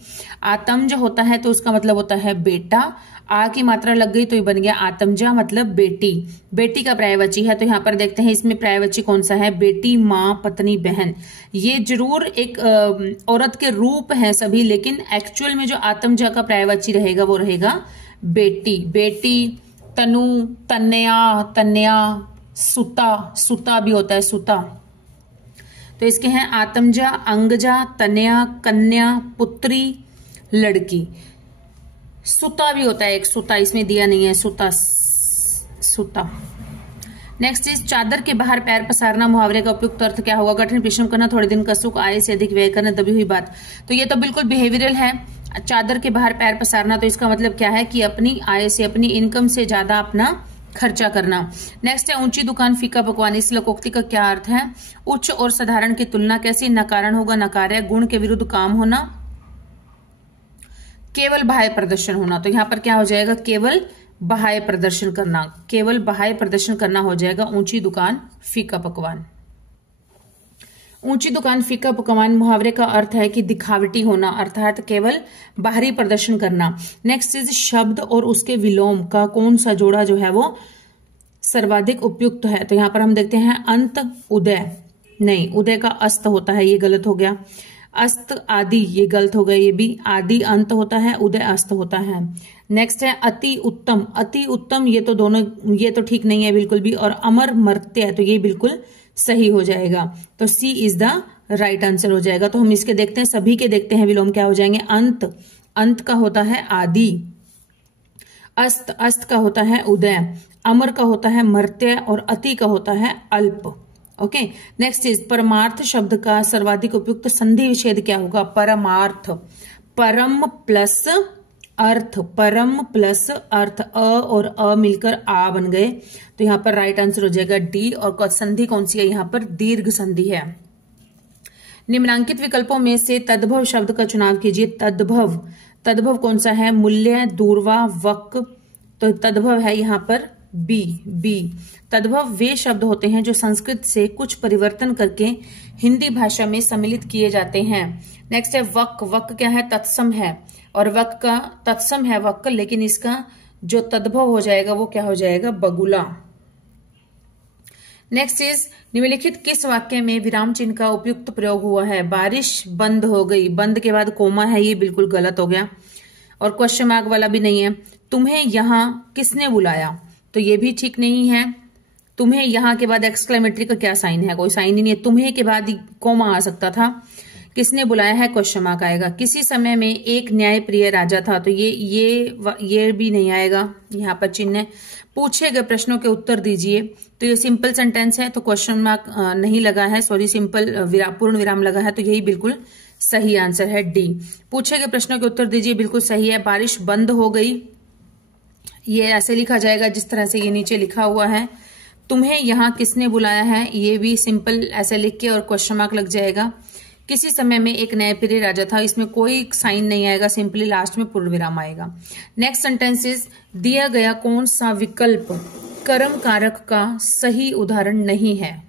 आत्मज होता है तो उसका मतलब होता है बेटा, आ की मात्रा लग गई तो ये बन गया आत्मजा मतलब बेटी, बेटी का पर्यायवाची है। तो यहां पर देखते हैं इसमें पर्यायवाची कौन सा है, बेटी, माँ, पत्नी, बहन। ये जरूर एक औरत के रूप हैं सभी, लेकिन एक्चुअल में जो आत्मजा का पर्यायवाची रहेगा वो रहेगा बेटी, बेटी, तनु, तन्या, तन्या, सुता, सुता भी होता है सुता, तो इसके हैं आत्मजा, अंगजा, तन्या, कन्या, पुत्री, लड़की। सुता भी होता है एक, सुता इसमें दिया नहीं है, सुता, सुता। नेक्स्ट इज चादर के बाहर पैर पसारना, मुहावरे का उपयुक्त अर्थ क्या होगा। कठिन परिश्रम करना, थोड़े दिन का सुख, आय से अधिक व्यय करना, दबी हुई बात। तो ये तो बिल्कुल बिहेवियरल है। चादर के बाहर पैर पसारना, तो इसका मतलब क्या है कि अपनी आय से, अपनी इनकम से ज्यादा अपना खर्चा करना। नेक्स्ट है ऊंची दुकान फीका पकवान, इस लोकोक्ति का क्या अर्थ है। उच्च और साधारण की तुलना कैसी, नकारण होगा, नकार्य, गुण के विरुद्ध काम होना, केवल बाह्य प्रदर्शन होना। तो यहां पर क्या हो जाएगा, केवल बाह्य प्रदर्शन करना, केवल बाह्य प्रदर्शन करना हो जाएगा ऊंची दुकान फीका पकवान। ऊंची दुकान फीका पकवान मुहावरे का अर्थ है कि दिखावटी होना, अर्थात केवल बाहरी प्रदर्शन करना। नेक्स्ट इज शब्द और उसके विलोम का कौन सा जोड़ा जो है वो सर्वाधिक उपयुक्त है। तो यहां पर हम देखते हैं अंत, उदय, नहीं उदय का अस्त होता है, ये गलत हो गया। अस्त आदि, ये गलत हो गया, ये भी आदि अंत होता है, उदय अस्त होता है। नेक्स्ट है अति उत्तम, अति उत्तम, ये तो दोनों, ये तो ठीक नहीं है बिल्कुल भी। और अमर मर्त्य, तो ये बिल्कुल सही हो जाएगा। तो सी इज द राइट आंसर हो जाएगा। तो हम इसके देखते हैं, सभी के देखते हैं विलोम क्या हो जाएंगे। अंत, अंत का होता है आदि। अस्त, अस्त का होता है उदय। अमर का होता है मर्त्य और अति का होता है अल्प। ओके, नेक्स्ट इज परमार्थ शब्द का सर्वाधिक उपयुक्त संधि विच्छेद क्या होगा। परमार्थ, परम प्लस अर्थ, परम प्लस अर्थ, अ और अ मिलकर आ बन गए, तो यहां पर राइट आंसर हो जाएगा डी। और संधि कौन सी है, यहां पर दीर्घ संधि है। निम्नांकित विकल्पों में से तद्भव शब्द का चुनाव कीजिए। तद्भव, तद्भव कौन सा है, मूल्य, दूर्वा, वक, तो तद्भव है यहां पर बी, बी। तद्भव वे शब्द होते हैं जो संस्कृत से कुछ परिवर्तन करके हिंदी भाषा में सम्मिलित किए जाते हैं। नेक्स्ट है वक, वक क्या है, तत्सम है, और वक का तत्सम है वक, लेकिन इसका जो तद्भव हो जाएगा वो क्या हो जाएगा, बगुला। नेक्स्ट इज निम्नलिखित किस वाक्य में विराम चिन्ह का उपयुक्त प्रयोग हुआ है। बारिश बंद हो गई, बंद के बाद कोमा है, ये बिल्कुल गलत हो गया, और क्वेश्चन मार्क वाला भी नहीं है। तुम्हें यहां किसने बुलाया, तो ये भी ठीक नहीं है। तुम्हें यहां के बाद एक्सक्लेमेटरी का क्या साइन है, कोई साइन ही नहीं है। तुम्हें के बाद कोमा आ सकता था, किसने बुलाया है, क्वेश्चन मार्क आएगा। किसी समय में एक न्यायप्रिय राजा था, तो ये भी नहीं आएगा, यहाँ पर चिन्ह है। पूछे गए प्रश्नों के उत्तर दीजिए, तो ये सिंपल सेंटेंस है, तो क्वेश्चन मार्क नहीं लगा है, सॉरी सिंपल पूर्ण विराम लगा है, तो यही बिल्कुल सही आंसर है डी। पूछे गए प्रश्नों के उत्तर दीजिए, बिल्कुल सही है। बारिश बंद हो गई, ये ऐसे लिखा जाएगा जिस तरह से ये नीचे लिखा हुआ है। तुम्हें यहाँ किसने बुलाया है, ये भी सिंपल ऐसे लिख के और क्वेश्चन मार्क लग जाएगा। किसी समय में एक न्यायप्रिय राजा था, इसमें कोई साइन नहीं आएगा, सिंपली लास्ट में पूर्ण विराम आएगा। नेक्स्ट सेंटेंस इज दिया गया कौन सा विकल्प कर्म कारक का सही उदाहरण नहीं है।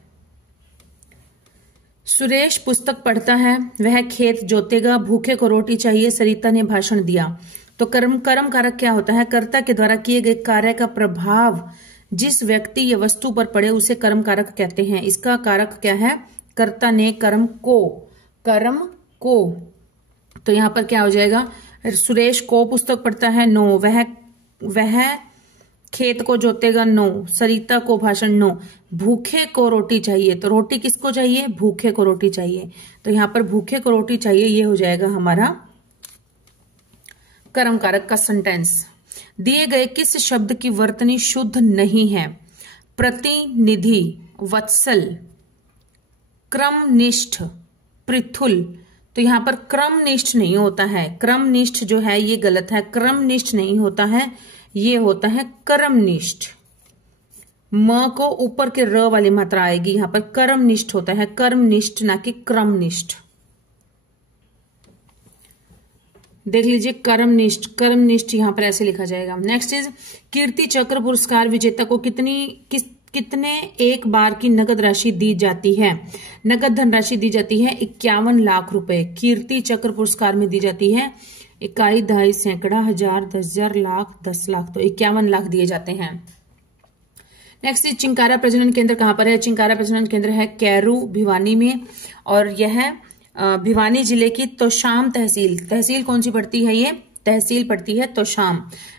सुरेश पुस्तक पढ़ता है, वह खेत जोतेगा, भूखे को रोटी चाहिए, सरिता ने भाषण दिया। तो कर्म कारक क्या होता है, कर्ता के द्वारा किए गए कार्य का प्रभाव जिस व्यक्ति या वस्तु पर पड़े उसे कर्म कारक कहते हैं। इसका कारक क्या है, कर्ता ने कर्म को, तो यहां पर क्या हो जाएगा, सुरेश को पुस्तक पढ़ता है, नो। वह खेत को जोतेगा, नो। सरिता को भाषण, नो। भूखे को रोटी चाहिए, तो रोटी किसको चाहिए, भूखे को रोटी चाहिए, तो यहां पर भूखे को रोटी चाहिए, ये हो जाएगा हमारा कर्म कारक का सेंटेंस। दिए गए किस शब्द की वर्तनी शुद्ध नहीं है। प्रतिनिधि, वत्सल, क्रमनिष्ठ, पृथुल, तो यहां पर क्रमनिष्ठ नहीं होता है, क्रमनिष्ठ जो है ये गलत है, क्रमनिष्ठ नहीं होता है, ये होता है कर्मनिष्ठ। म को ऊपर के र वाली मात्रा आएगी, यहां पर कर्मनिष्ठ होता है, कर्मनिष्ठ ना कि क्रमनिष्ठ। देख लीजिए कर्मनिष्ठ, कर्मनिष्ठ यहां पर ऐसे लिखा जाएगा। नेक्स्ट इज कीर्ति चक्र पुरस्कार विजेता को कितने एक बार की नगद राशि दी जाती है। नगद धनराशि दी जाती है 51 लाख रुपए, कीर्ति चक्र पुरस्कार में दी जाती है इकाई, दहाई, सैकड़ा, हजार, 10,000, लाख, 10 लाख, तो 51 लाख दिए जाते हैं। नेक्स्ट इज चिंकारा प्रजनन केंद्र कहां पर है। चिंकारा प्रजनन केंद्र है कैरू, भिवानी में, और यह भिवानी जिले की तोशाम तहसील कौन सी पड़ती है, ये तहसील पड़ती है तोशाम,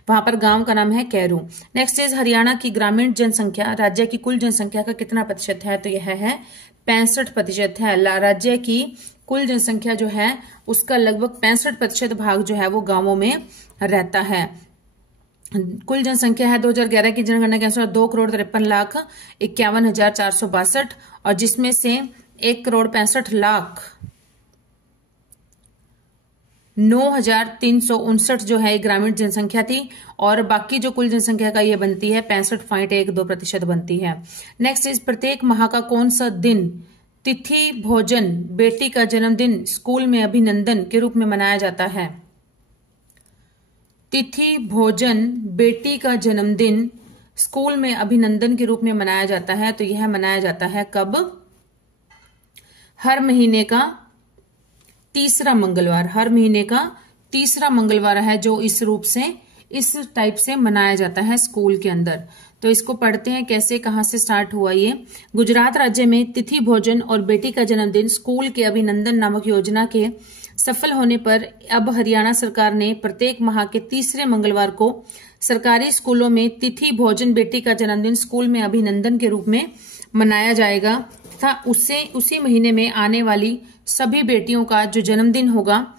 वहां पर गांव का नाम है कैरू। नेक्स्ट इज हरियाणा की ग्रामीण जनसंख्या राज्य की कुल जनसंख्या का कितना प्रतिशत है, तो यह है 65% है। राज्य की कुल जनसंख्या जो है उसका लगभग 65% भाग जो है वो गांवों में रहता है। कुल जनसंख्या है 2011 की जनगणना के अनुसार 2,53,51,462, और जिसमें से 1,65,09,359 जो है ग्रामीण जनसंख्या थी, और बाकी जो कुल जनसंख्या का ये बनती है 65.12% बनती है। नेक्स्ट इज प्रत्येक माह का कौन सा दिन तिथि भोजन बेटी का जन्मदिन स्कूल में अभिनंदन के रूप में मनाया जाता है। तिथि भोजन बेटी का जन्मदिन स्कूल में अभिनंदन के रूप में मनाया जाता है, तो यह मनाया जाता है कब, हर महीने का तीसरा मंगलवार, हर महीने का तीसरा मंगलवार है जो इस रूप से इस टाइप से मनाया जाता है स्कूल के अंदर। तो इसको पढ़ते हैं कैसे, कहां से स्टार्ट हुआ ये। गुजरात राज्य में तिथि भोजन और बेटी का जन्मदिन स्कूल के अभिनंदन नामक योजना के सफल होने पर अब हरियाणा सरकार ने प्रत्येक माह के तीसरे मंगलवार को सरकारी स्कूलों में तिथि भोजन बेटी का जन्मदिन स्कूल में अभिनंदन के रूप में मनाया जाएगा। तथा उसी महीने में आने वाली सभी बेटियों का जो जन्मदिन होगा,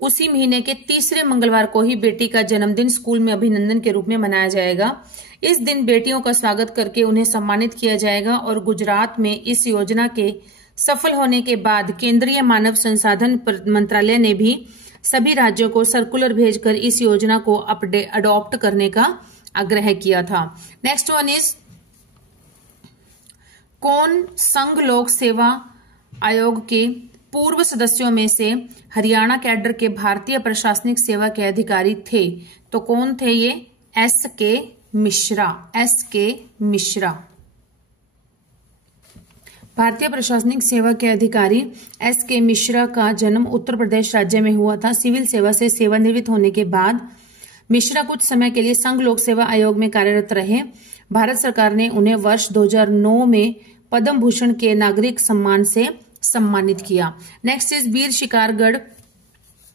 उसी महीने के तीसरे मंगलवार को ही बेटी का जन्मदिन स्कूल में अभिनंदन के रूप में मनाया जाएगा। इस दिन बेटियों का स्वागत करके उन्हें सम्मानित किया जाएगा। और गुजरात में इस योजना के सफल होने के बाद केंद्रीय मानव संसाधन मंत्रालय ने भी सभी राज्यों को सर्कुलर भेजकर इस योजना को अडॉप्ट करने का आग्रह किया था। नेक्स्ट वन इज, कौन संघ लोक सेवा आयोग के पूर्व सदस्यों में से हरियाणा कैडर के भारतीय प्रशासनिक सेवा के अधिकारी थे? तो कौन थे ये? S.K. मिश्रा। S.K. मिश्रा भारतीय प्रशासनिक सेवा के अधिकारी S.K. मिश्रा का जन्म उत्तर प्रदेश राज्य में हुआ था। सिविल सेवा से सेवानिवृत्त होने के बाद मिश्रा कुछ समय के लिए संघ लोक सेवा आयोग में कार्यरत रहे। भारत सरकार ने उन्हें वर्ष 2009 में पद्म भूषण के नागरिक सम्मान से सम्मानित किया। नेक्स्ट इज, वीर शिकारगढ़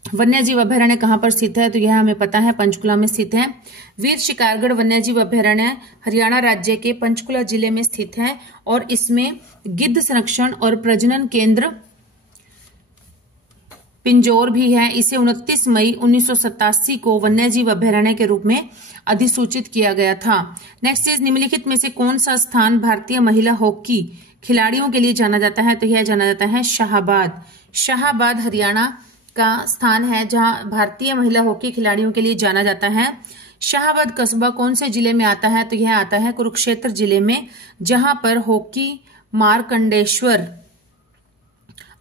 वन्यजीव अभयारण्य कहां पर स्थित है? तो यह हमें पता है, पंचकुला में स्थित है। वीर शिकारगढ़ वन्यजीव अभयारण्य हरियाणा राज्य के पंचकुला जिले में स्थित है और इसमें गिद्ध संरक्षण और प्रजनन केंद्र पिंजौर भी है। इसे 29 मई 1987 को वन्यजीव अभयारण्य के रूप में अधिसूचित किया गया था। नेक्स्ट इज, निम्नलिखित में से कौन सा स्थान भारतीय महिला हॉकी खिलाड़ियों के लिए जाना जाता है? तो यह जाना जाता है शाहाबाद। शाहाबाद हरियाणा का स्थान है जहां भारतीय महिला हॉकी खिलाड़ियों के लिए जाना जाता है। शाहाबाद कस्बा कौन से जिले में आता है? तो यह आता है कुरुक्षेत्र जिले में, जहां पर हॉकी मार्कंडेश्वर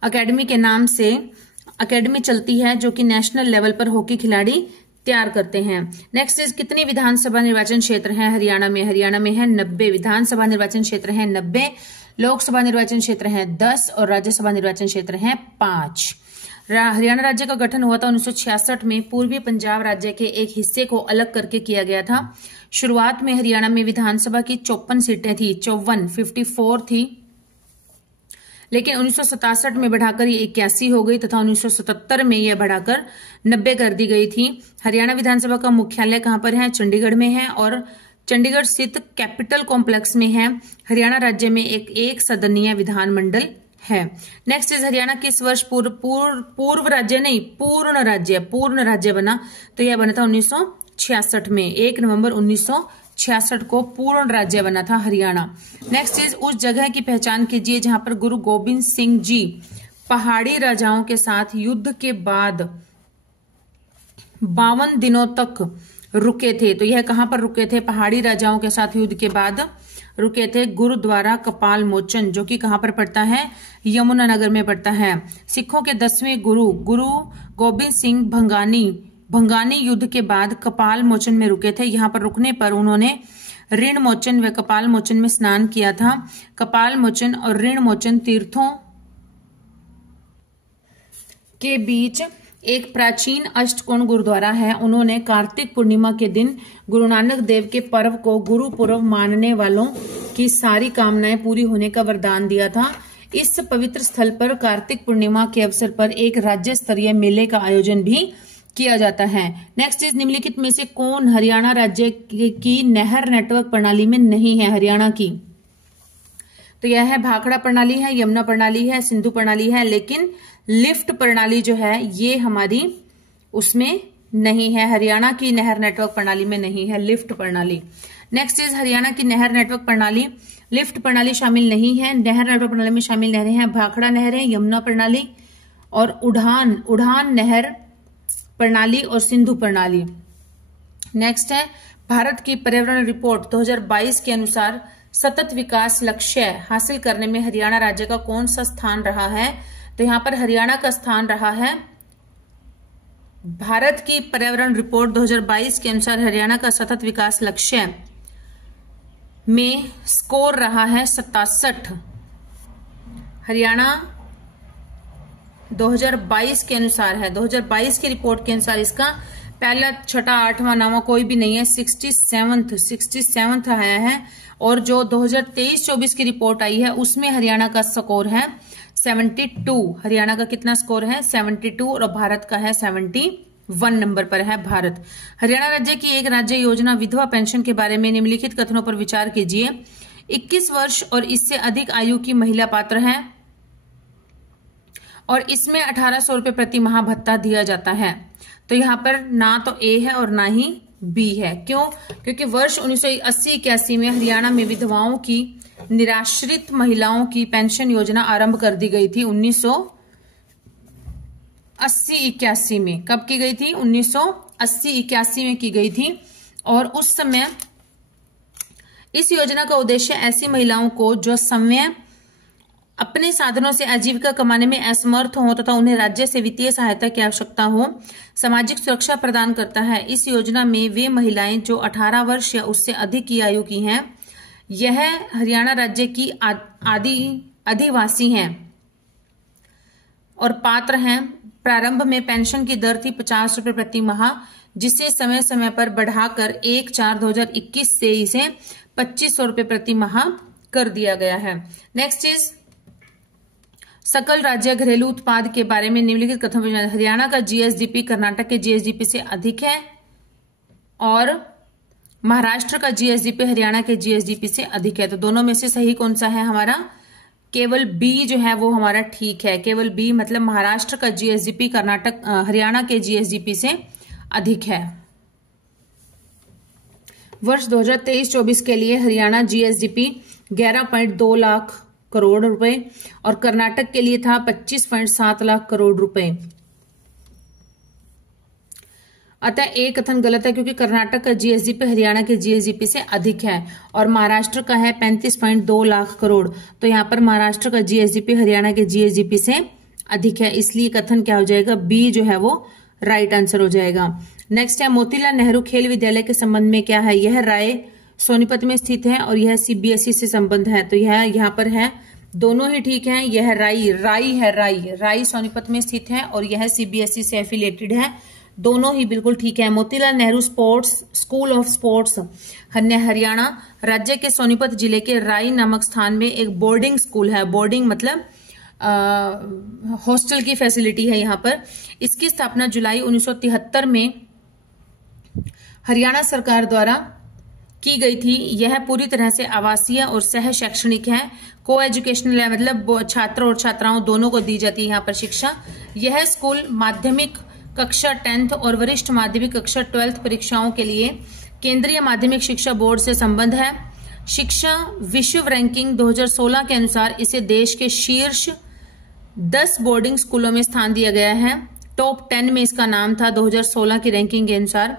अकेडमी के नाम से अकेडमी चलती है, जो कि नेशनल लेवल पर हॉकी खिलाड़ी तैयार करते हैं। नेक्स्ट इज, कितने विधानसभा निर्वाचन क्षेत्र हैं हरियाणा में? हरियाणा में है 90 विधानसभा निर्वाचन क्षेत्र हैं 90, लोकसभा निर्वाचन क्षेत्र हैं 10 और राज्यसभा निर्वाचन क्षेत्र हैं 5। हरियाणा राज्य का गठन हुआ था 1966 में। पूर्वी पंजाब राज्य के एक हिस्से को अलग करके किया गया था। शुरुआत में हरियाणा में विधानसभा की 54 सीटें थी, 54 थी, लेकिन 1967 में बढ़ाकर ये 81 हो गई तथा 1977 में यह बढ़ाकर 90 कर दी गई थी। हरियाणा विधानसभा का मुख्यालय कहां पर है? चंडीगढ़ में है और चंडीगढ़ स्थित कैपिटल कॉम्प्लेक्स में है। हरियाणा राज्य में एक सदनीय विधानमंडल है। नेक्स्ट इज, हरियाणा किस वर्ष पूर्ण राज्य बना? तो यह बना था 1966 में। 1 नवंबर 1966 को पूर्ण राज्य बना था हरियाणा। नेक्स्ट इज, उस जगह की पहचान कीजिए जहां पर गुरु गोबिंद सिंह जी पहाड़ी राजाओं के साथ युद्ध के बाद 52 दिनों तक रुके थे। तो यह कहां पर रुके थे? पहाड़ी राजाओं के साथ युद्ध के बाद रुके थे गुरुद्वारा कपाल मोचन, जो कि कहां पर पड़ता है? यमुनानगर में पड़ता है। सिखों के 10वें गुरु गोबिंद सिंह भंगानी युद्ध के बाद कपाल मोचन में रुके थे। यहां पर रुकने पर उन्होंने ऋण मोचन व कपाल मोचन में स्नान किया था। कपाल मोचन और ऋण मोचन तीर्थों के बीच एक प्राचीन अष्टकोण गुरुद्वारा है। उन्होंने कार्तिक पूर्णिमा के दिन गुरु नानक देव के पर्व को गुरु पूर्व मानने वालों की सारी कामनाएं पूरी होने का वरदान दिया था। इस पवित्र स्थल पर कार्तिक पूर्णिमा के अवसर पर एक राज्य स्तरीय मेले का आयोजन भी किया जाता है। नेक्स्ट इज, निम्नलिखित में से कौन हरियाणा राज्य की नहर नेटवर्क प्रणाली में नहीं है? हरियाणा की तो यह है भाखड़ा प्रणाली है, यमुना प्रणाली है, सिंधु प्रणाली है, लेकिन लिफ्ट प्रणाली जो है ये हमारी उसमें नहीं है। हरियाणा की नहर नेटवर्क प्रणाली में नहीं है लिफ्ट प्रणाली। नेक्स्ट इज, हरियाणा की नहर नेटवर्क प्रणाली लिफ्ट प्रणाली शामिल नहीं है। नहर नेटवर्क प्रणाली में शामिल नहरें हैं भाखड़ा नहर है, यमुना प्रणाली और उड़ान नहर प्रणाली और सिंधु प्रणाली। नेक्स्ट है, भारत की पर्यावरण रिपोर्ट 2022 के अनुसार सतत विकास लक्ष्य हासिल करने में हरियाणा राज्य का कौन सा स्थान रहा है? तो यहां पर हरियाणा का स्थान रहा है, भारत की पर्यावरण रिपोर्ट 2022 के अनुसार हरियाणा का सतत विकास लक्ष्य में स्कोर रहा है 67। हरियाणा 2022 के अनुसार है, 2022 की रिपोर्ट के अनुसार इसका पहला, छठा, 8वां, 9वां कोई भी नहीं है, 67th आया है। और जो 2023-24 की रिपोर्ट आई है उसमें हरियाणा का स्कोर है 72। हरियाणा का कितना स्कोर है? 72 और भारत का है 71 नंबर पर है भारत। हरियाणा राज्य की एक राज्य योजना विधवा पेंशन के बारे में निम्नलिखित कथनों पर विचार कीजिए। 21 वर्ष और इससे अधिक आयु की महिला पात्र है और इसमें 1800 रुपये प्रति माह भत्ता दिया जाता है। तो यहाँ पर ना तो ए है और ना ही बी है। क्यों? क्योंकि वर्ष 1980-81 में हरियाणा में विधवाओं की निराश्रित महिलाओं की पेंशन योजना आरंभ कर दी गई थी 1980-81 में। कब की गई थी? 1980-81 में की गई थी। और उस समय इस योजना का उद्देश्य ऐसी महिलाओं को जो समय अपने साधनों से आजीविका कमाने में असमर्थ हो तथा उन्हें राज्य से वित्तीय सहायता की आवश्यकता हो, सामाजिक सुरक्षा प्रदान करता है। इस योजना में वे महिलाएं जो 18 वर्ष या उससे अधिक की आयु की हैं, यह हरियाणा राज्य की अधिवासी हैं और पात्र हैं। प्रारंभ में पेंशन की दर थी 50 रुपये प्रति माह, जिसे समय समय पर बढ़ाकर 1/4/2021 से इसे 2500 रुपये प्रति माह कर दिया गया है। नेक्स्ट इज सकल राज्य घरेलू उत्पाद के बारे में निम्नलिखित कथन पर हरियाणा का जीएसडीपी कर्नाटक के जीएसडीपी से अधिक है और महाराष्ट्र का जीएसडीपी हरियाणा के जीएसडीपी से अधिक है। तो दोनों में से सही कौन सा है हमारा? केवल बी जो है वो हमारा ठीक है। केवल बी मतलब महाराष्ट्र का जीएसडीपी हरियाणा के जीएसडीपी से अधिक है। वर्ष 2023-24 के लिए हरियाणा जीएसडीपी 11.2 लाख करोड़ रुपए और कर्नाटक के लिए था 25.7 लाख करोड़ रुपए। अतः एक कथन गलत है क्योंकि कर्नाटक का जीएसडीपी हरियाणा के जीएसडीपी से अधिक है और महाराष्ट्र का है 35.2 लाख करोड़। तो यहाँ पर महाराष्ट्र का जीएसडीपी हरियाणा के जीएसडीपी से अधिक है, इसलिए कथन क्या हो जाएगा? बी जो है वो राइट आंसर हो जाएगा। नेक्स्ट है मोतीलाल नेहरू खेल विद्यालय के संबंध में क्या है? यह राय सोनीपत में स्थित है और यह सीबीएसई से संबंध है। तो यह यहाँ पर है, दोनों ही ठीक हैं। यह राई सोनीपत में स्थित है और यह सीबीएसई से एफिलिएटेड है। दोनों ही बिल्कुल ठीक है। Motilal Nehru school of sports Haryana राज्य के सोनीपत जिले के राई नामक स्थान में एक बोर्डिंग स्कूल है। बोर्डिंग मतलब हॉस्टल की फैसिलिटी है यहाँ पर। इसकी स्थापना जुलाई 1973 में हरियाणा सरकार द्वारा की गई थी। यह पूरी तरह से आवासीय और सह शैक्षणिक है। को एजुकेशनल है, मतलब छात्र और छात्राओं दोनों को दी जाती है यहाँ पर शिक्षा। यह स्कूल माध्यमिक कक्षा 10th और वरिष्ठ माध्यमिक कक्षा 12th परीक्षाओं के लिए केंद्रीय माध्यमिक शिक्षा बोर्ड से संबद्ध है। शिक्षा विश्व रैंकिंग 2016 के अनुसार इसे देश के शीर्ष 10 बोर्डिंग स्कूलों में स्थान दिया गया है। टॉप 10 में इसका नाम था 2016 की रैंकिंग के अनुसार।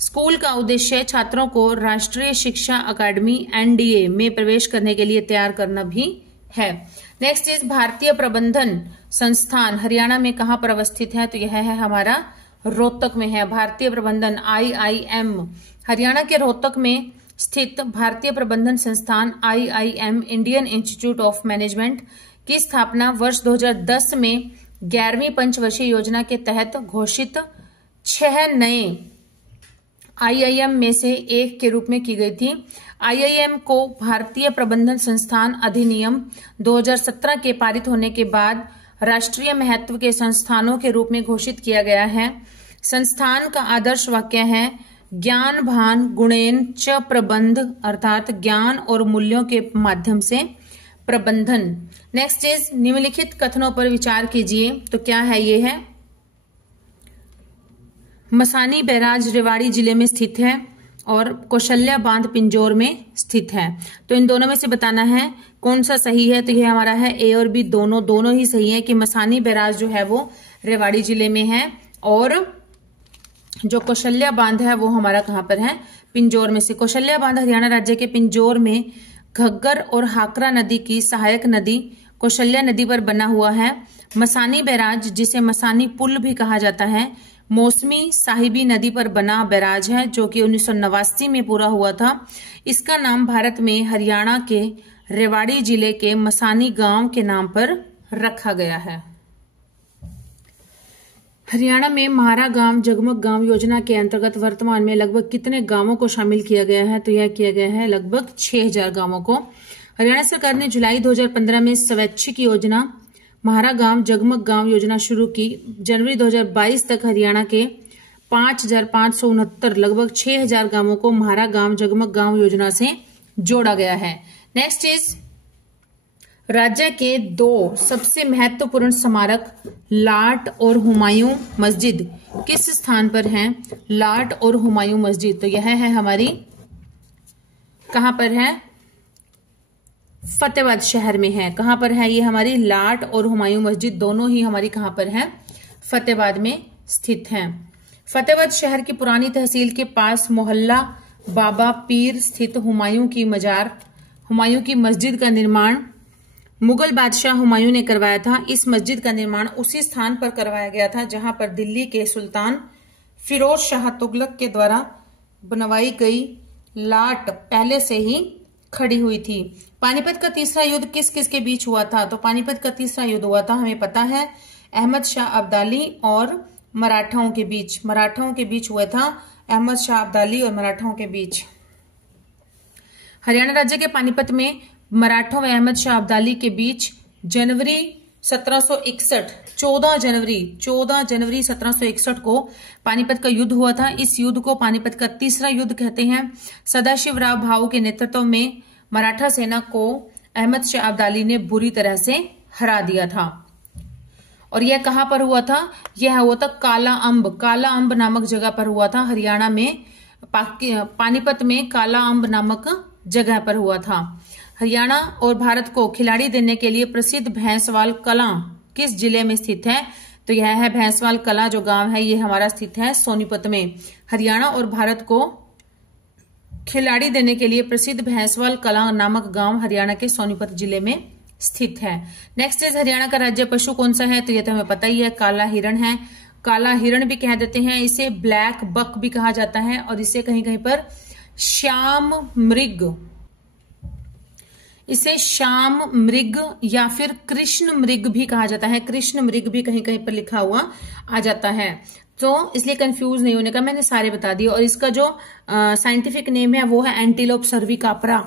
स्कूल का उद्देश्य छात्रों को राष्ट्रीय शिक्षा अकादमी एनडीए में प्रवेश करने के लिए तैयार करना भी है। नेक्स्ट इज भारतीय प्रबंधन संस्थान हरियाणा में कहां पर अवस्थित है? तो यह है हमारा रोहतक में है। भारतीय प्रबंधन IIM हरियाणा के रोहतक में स्थित भारतीय प्रबंधन संस्थान IIM Indian institute of management की स्थापना वर्ष 2010 में 11वीं पंचवर्षीय योजना के तहत घोषित 6 नए IIM में से एक के रूप में की गई थी। IIM को भारतीय प्रबंधन संस्थान अधिनियम 2017 के पारित होने के बाद राष्ट्रीय महत्व के संस्थानों के रूप में घोषित किया गया है। संस्थान का आदर्श वाक्य है ज्ञान भान गुणेन च प्रबंध, अर्थात ज्ञान और मूल्यों के माध्यम से प्रबंधन। नेक्स्ट इज निम्नलिखित कथनों पर विचार कीजिए। तो क्या है? ये है मसानी बैराज रेवाड़ी जिले में स्थित है और कौशल्या बांध पिंजौर में स्थित है। तो इन दोनों में से बताना है कौन सा सही है। तो ये हमारा है ए और बी, दोनों ही सही है कि मसानी बैराज जो है वो रेवाड़ी जिले में है और जो कौशल्या बांध है वो हमारा कहां पर है? पिंजौर में से। कौशल्या बांध हरियाणा राज्य के पिंजौर में घग्गर और हाकरा नदी की सहायक नदी कौशल्या नदी पर बना हुआ है। मसानी बैराज जिसे मसानी पुल भी कहा जाता है मौसमी साहिबी नदी पर बना बैराज है जो कि 1989 में पूरा हुआ था। इसका नाम भारत में हरियाणा के रेवाड़ी जिले के मसानी गांव के नाम पर रखा गया है। हरियाणा में म्हारा गांव जगमग गांव योजना के अंतर्गत वर्तमान में लगभग कितने गांवों को शामिल किया गया है? तो यह किया गया है लगभग 6000 गांवों को। हरियाणा सरकार ने जुलाई 2015 में स्वैच्छिक योजना म्हारा गांव जगमग गांव योजना शुरू की। जनवरी 2022 तक हरियाणा के 5569 लगभग 6000 गांवों को म्हारा गांव जगमग गांव योजना से जोड़ा गया है। नेक्स्ट इज राज्य के 2 सबसे महत्वपूर्ण स्मारक लाट और हुमायूं मस्जिद किस स्थान पर हैं? लाट और हुमायूं मस्जिद, तो यह है हमारी, कहां पर है? फतेहाबाद शहर में है। कहां पर है ये हमारी? लाट और हुमायूं मस्जिद दोनों ही हमारी कहां पर है? फतेहाबाद में स्थित हैं। फतेहाबाद शहर की पुरानी तहसील के पास मोहल्ला बाबा पीर स्थित हुमायूं की मस्जिद का निर्माण मुगल बादशाह हुमायूं ने करवाया था। इस मस्जिद का निर्माण उसी स्थान पर करवाया गया था जहां पर दिल्ली के सुल्तान फिरोज शाह तुगलक के द्वारा बनवाई गई लाट पहले से ही खड़ी हुई थी। पानीपत का तीसरा युद्ध किस किस के बीच हुआ था? तो पानीपत का तीसरा युद्ध हुआ था, हमें पता है, अहमद शाह अब्दाली और मराठाओं के बीच हुआ था, अहमद शाह अब्दाली और मराठाओं के बीच। हरियाणा राज्य के पानीपत में मराठों व अहमद शाह अब्दाली के बीच जनवरी 1761 14 जनवरी 1761 को पानीपत का युद्ध हुआ था। इस युद्ध को पानीपत का तीसरा युद्ध कहते हैं। सदाशिवराव भाऊ के नेतृत्व में मराठा सेना को अहमद शाह अब्दाली ने बुरी तरह से हरा दिया था। और यह कहां पर हुआ था? यह हुआ था काला अंब नामक जगह पर हुआ था। हरियाणा में पानीपत में काला अंब नामक जगह पर हुआ था। हरियाणा और भारत को खिलाड़ी देने के लिए प्रसिद्ध भैंसवाल कला किस जिले में स्थित है? तो यह है भैंसवाल कला, जो गांव है ये हमारा स्थित है सोनीपत में। हरियाणा और भारत को खिलाड़ी देने के लिए प्रसिद्ध भैंसवाल कला नामक गांव हरियाणा के सोनीपत जिले में स्थित है। नेक्स्ट इज हरियाणा का राज्य पशु कौन सा है? तो यह तो हमें पता ही है, काला हिरण है। काला हिरण भी कह देते हैं, इसे ब्लैक बक भी कहा जाता है और इसे कहीं कहीं पर श्याम मृग या फिर कृष्ण मृग भी कहा जाता है। कृष्ण मृग भी कहीं कहीं पर लिखा हुआ आ जाता है, तो इसलिए कंफ्यूज नहीं होने का, मैंने सारे बता दिए। और इसका जो साइंटिफिक नेम है वो है एंटीलोप सर्विकापरा।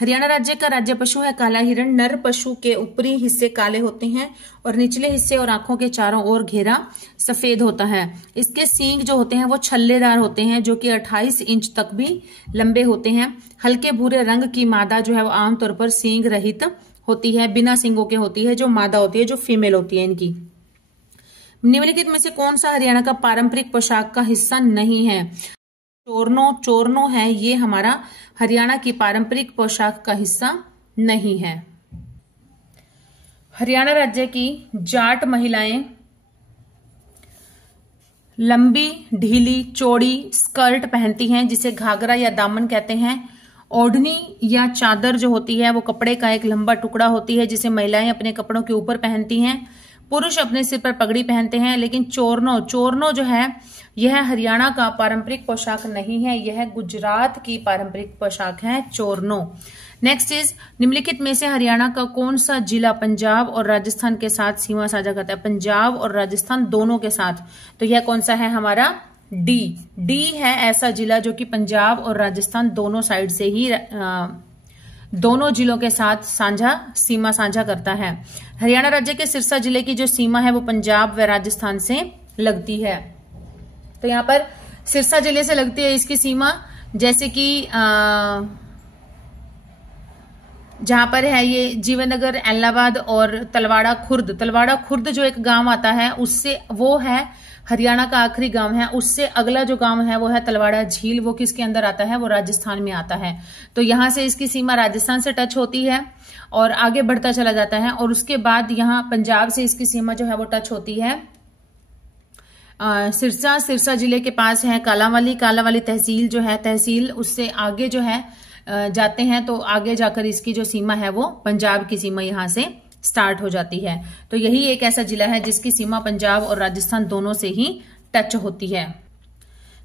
हरियाणा राज्य का राज्य पशु है काला हिरण। नर पशु के ऊपरी हिस्से काले होते हैं और निचले हिस्से और आंखों के चारों ओर घेरा सफेद होता है। इसके सींग जो होते हैं वो छल्लेदार होते हैं, जो कि 28 इंच तक भी लंबे होते हैं। हल्के भूरे रंग की मादा जो है वो आमतौर पर सींग रहित होती है, बिना सींगों के होती है, जो मादा होती है, जो फीमेल होती है इनकी। निम्नलिखित में से कौन सा हरियाणा का पारंपरिक पोशाक का हिस्सा नहीं है? चोरनो है, ये हमारा हरियाणा की पारंपरिक पोशाक का हिस्सा नहीं है। हरियाणा राज्य की जाट महिलाएं लंबी ढीली चौड़ी स्कर्ट पहनती हैं, जिसे घाघरा या दामन कहते हैं। ओढ़नी या चादर जो होती है वो कपड़े का एक लंबा टुकड़ा होती है, जिसे महिलाएं अपने कपड़ों के ऊपर पहनती हैं। पुरुष अपने सिर पर पगड़ी पहनते हैं। लेकिन चोरनो जो है यह हरियाणा का पारंपरिक पोशाक नहीं है, यह गुजरात की पारंपरिक पोशाक है चोरनो। नेक्स्ट इज निम्नलिखित में से हरियाणा का कौन सा जिला पंजाब और राजस्थान के साथ सीमा साझा करता है? पंजाब और राजस्थान दोनों के साथ, तो यह कौन सा है हमारा? डी है ऐसा जिला जो कि पंजाब और राजस्थान दोनों साइड से ही दोनों जिलों के साथ सीमा साझा करता है। हरियाणा राज्य के सिरसा जिले की जो सीमा है वो पंजाब व राजस्थान से लगती है। तो यहाँ पर सिरसा जिले से लगती है इसकी सीमा, जैसे कि जहां पर है ये जीवनगर, एलाहाबाद और तलवाड़ा खुर्द जो एक गांव आता है, उससे वो है हरियाणा का आखिरी गांव है। उससे अगला जो गांव है वो है तलवाड़ा झील, वो किसके अंदर आता है? वो राजस्थान में आता है। तो यहां से इसकी सीमा राजस्थान से टच होती है और आगे बढ़ता चला जाता है, और उसके बाद यहाँ पंजाब से इसकी सीमा जो है वो टच होती है सिरसा जिले के पास है कालांवाली तहसील जो है, तहसील उससे आगे जो है जाते हैं, तो आगे जाकर इसकी जो सीमा है वो पंजाब की सीमा यहां से स्टार्ट हो जाती है। तो यही एक ऐसा जिला है जिसकी सीमा पंजाब और राजस्थान दोनों से ही टच होती है।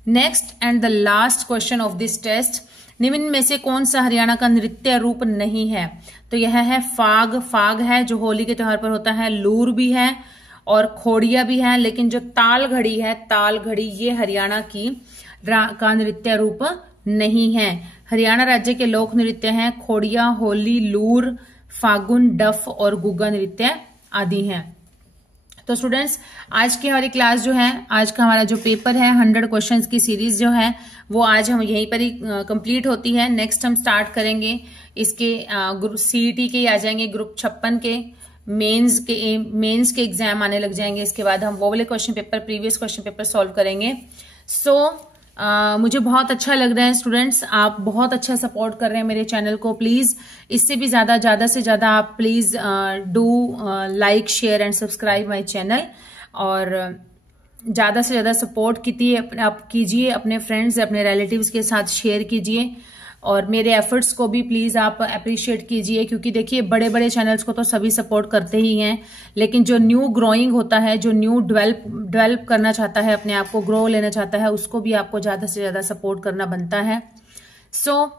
Next and the last question of this test, निम्न में से कौन सा हरियाणा का नृत्य रूप नहीं है? तो यह है फाग है जो होली के त्योहार पर होता है, लूर भी है और खोड़िया भी है। लेकिन जो ताल घड़ी ये हरियाणा का नृत्य रूप नहीं है। हरियाणा राज्य के लोक नृत्य हैं खोड़िया, होली, लूर, फागुन, डफ और गुग्गा नृत्य आदि हैं। तो स्टूडेंट्स, आज की हमारी क्लास जो है, आज का हमारा जो पेपर है 100 क्वेश्चंस की सीरीज जो है वो आज हम यहीं पर ही कंप्लीट होती है। नेक्स्ट हम स्टार्ट करेंगे इसके CET के आ जाएंगे, ग्रुप 56 के मेंस के एग्जाम आने लग जाएंगे। इसके बाद हम वो वाले question paper, previous question paper solve करेंगे। मुझे बहुत अच्छा लग रहा है स्टूडेंट्स, आप बहुत अच्छा सपोर्ट कर रहे हैं मेरे चैनल को। प्लीज इससे भी ज्यादा से ज्यादा आप please do like, share and subscribe my channel, और ज्यादा से ज्यादा सपोर्ट कीजिए, अपने फ्रेंड्स, अपने रिलेटिव्स के साथ शेयर कीजिए, और मेरे एफर्ट्स को भी प्लीज आप अप्रिशिएट कीजिए। क्योंकि देखिए, बड़े बड़े चैनल्स को तो सभी सपोर्ट करते ही हैं, लेकिन जो न्यू ग्रोइंग होता है, जो न्यू डेवलप करना चाहता है, अपने आप को ग्रो लेना चाहता है, उसको भी आपको ज्यादा से ज्यादा सपोर्ट करना बनता है।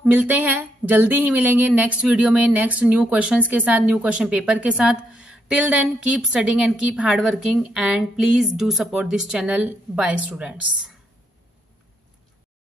मिलते हैं, जल्दी ही मिलेंगे नेक्स्ट वीडियो में, नेक्स्ट न्यू क्वेश्चंस के साथ, न्यू क्वेश्चन पेपर के साथ। Till then keep studying and keep hard working, and please do support this channel. Bye students.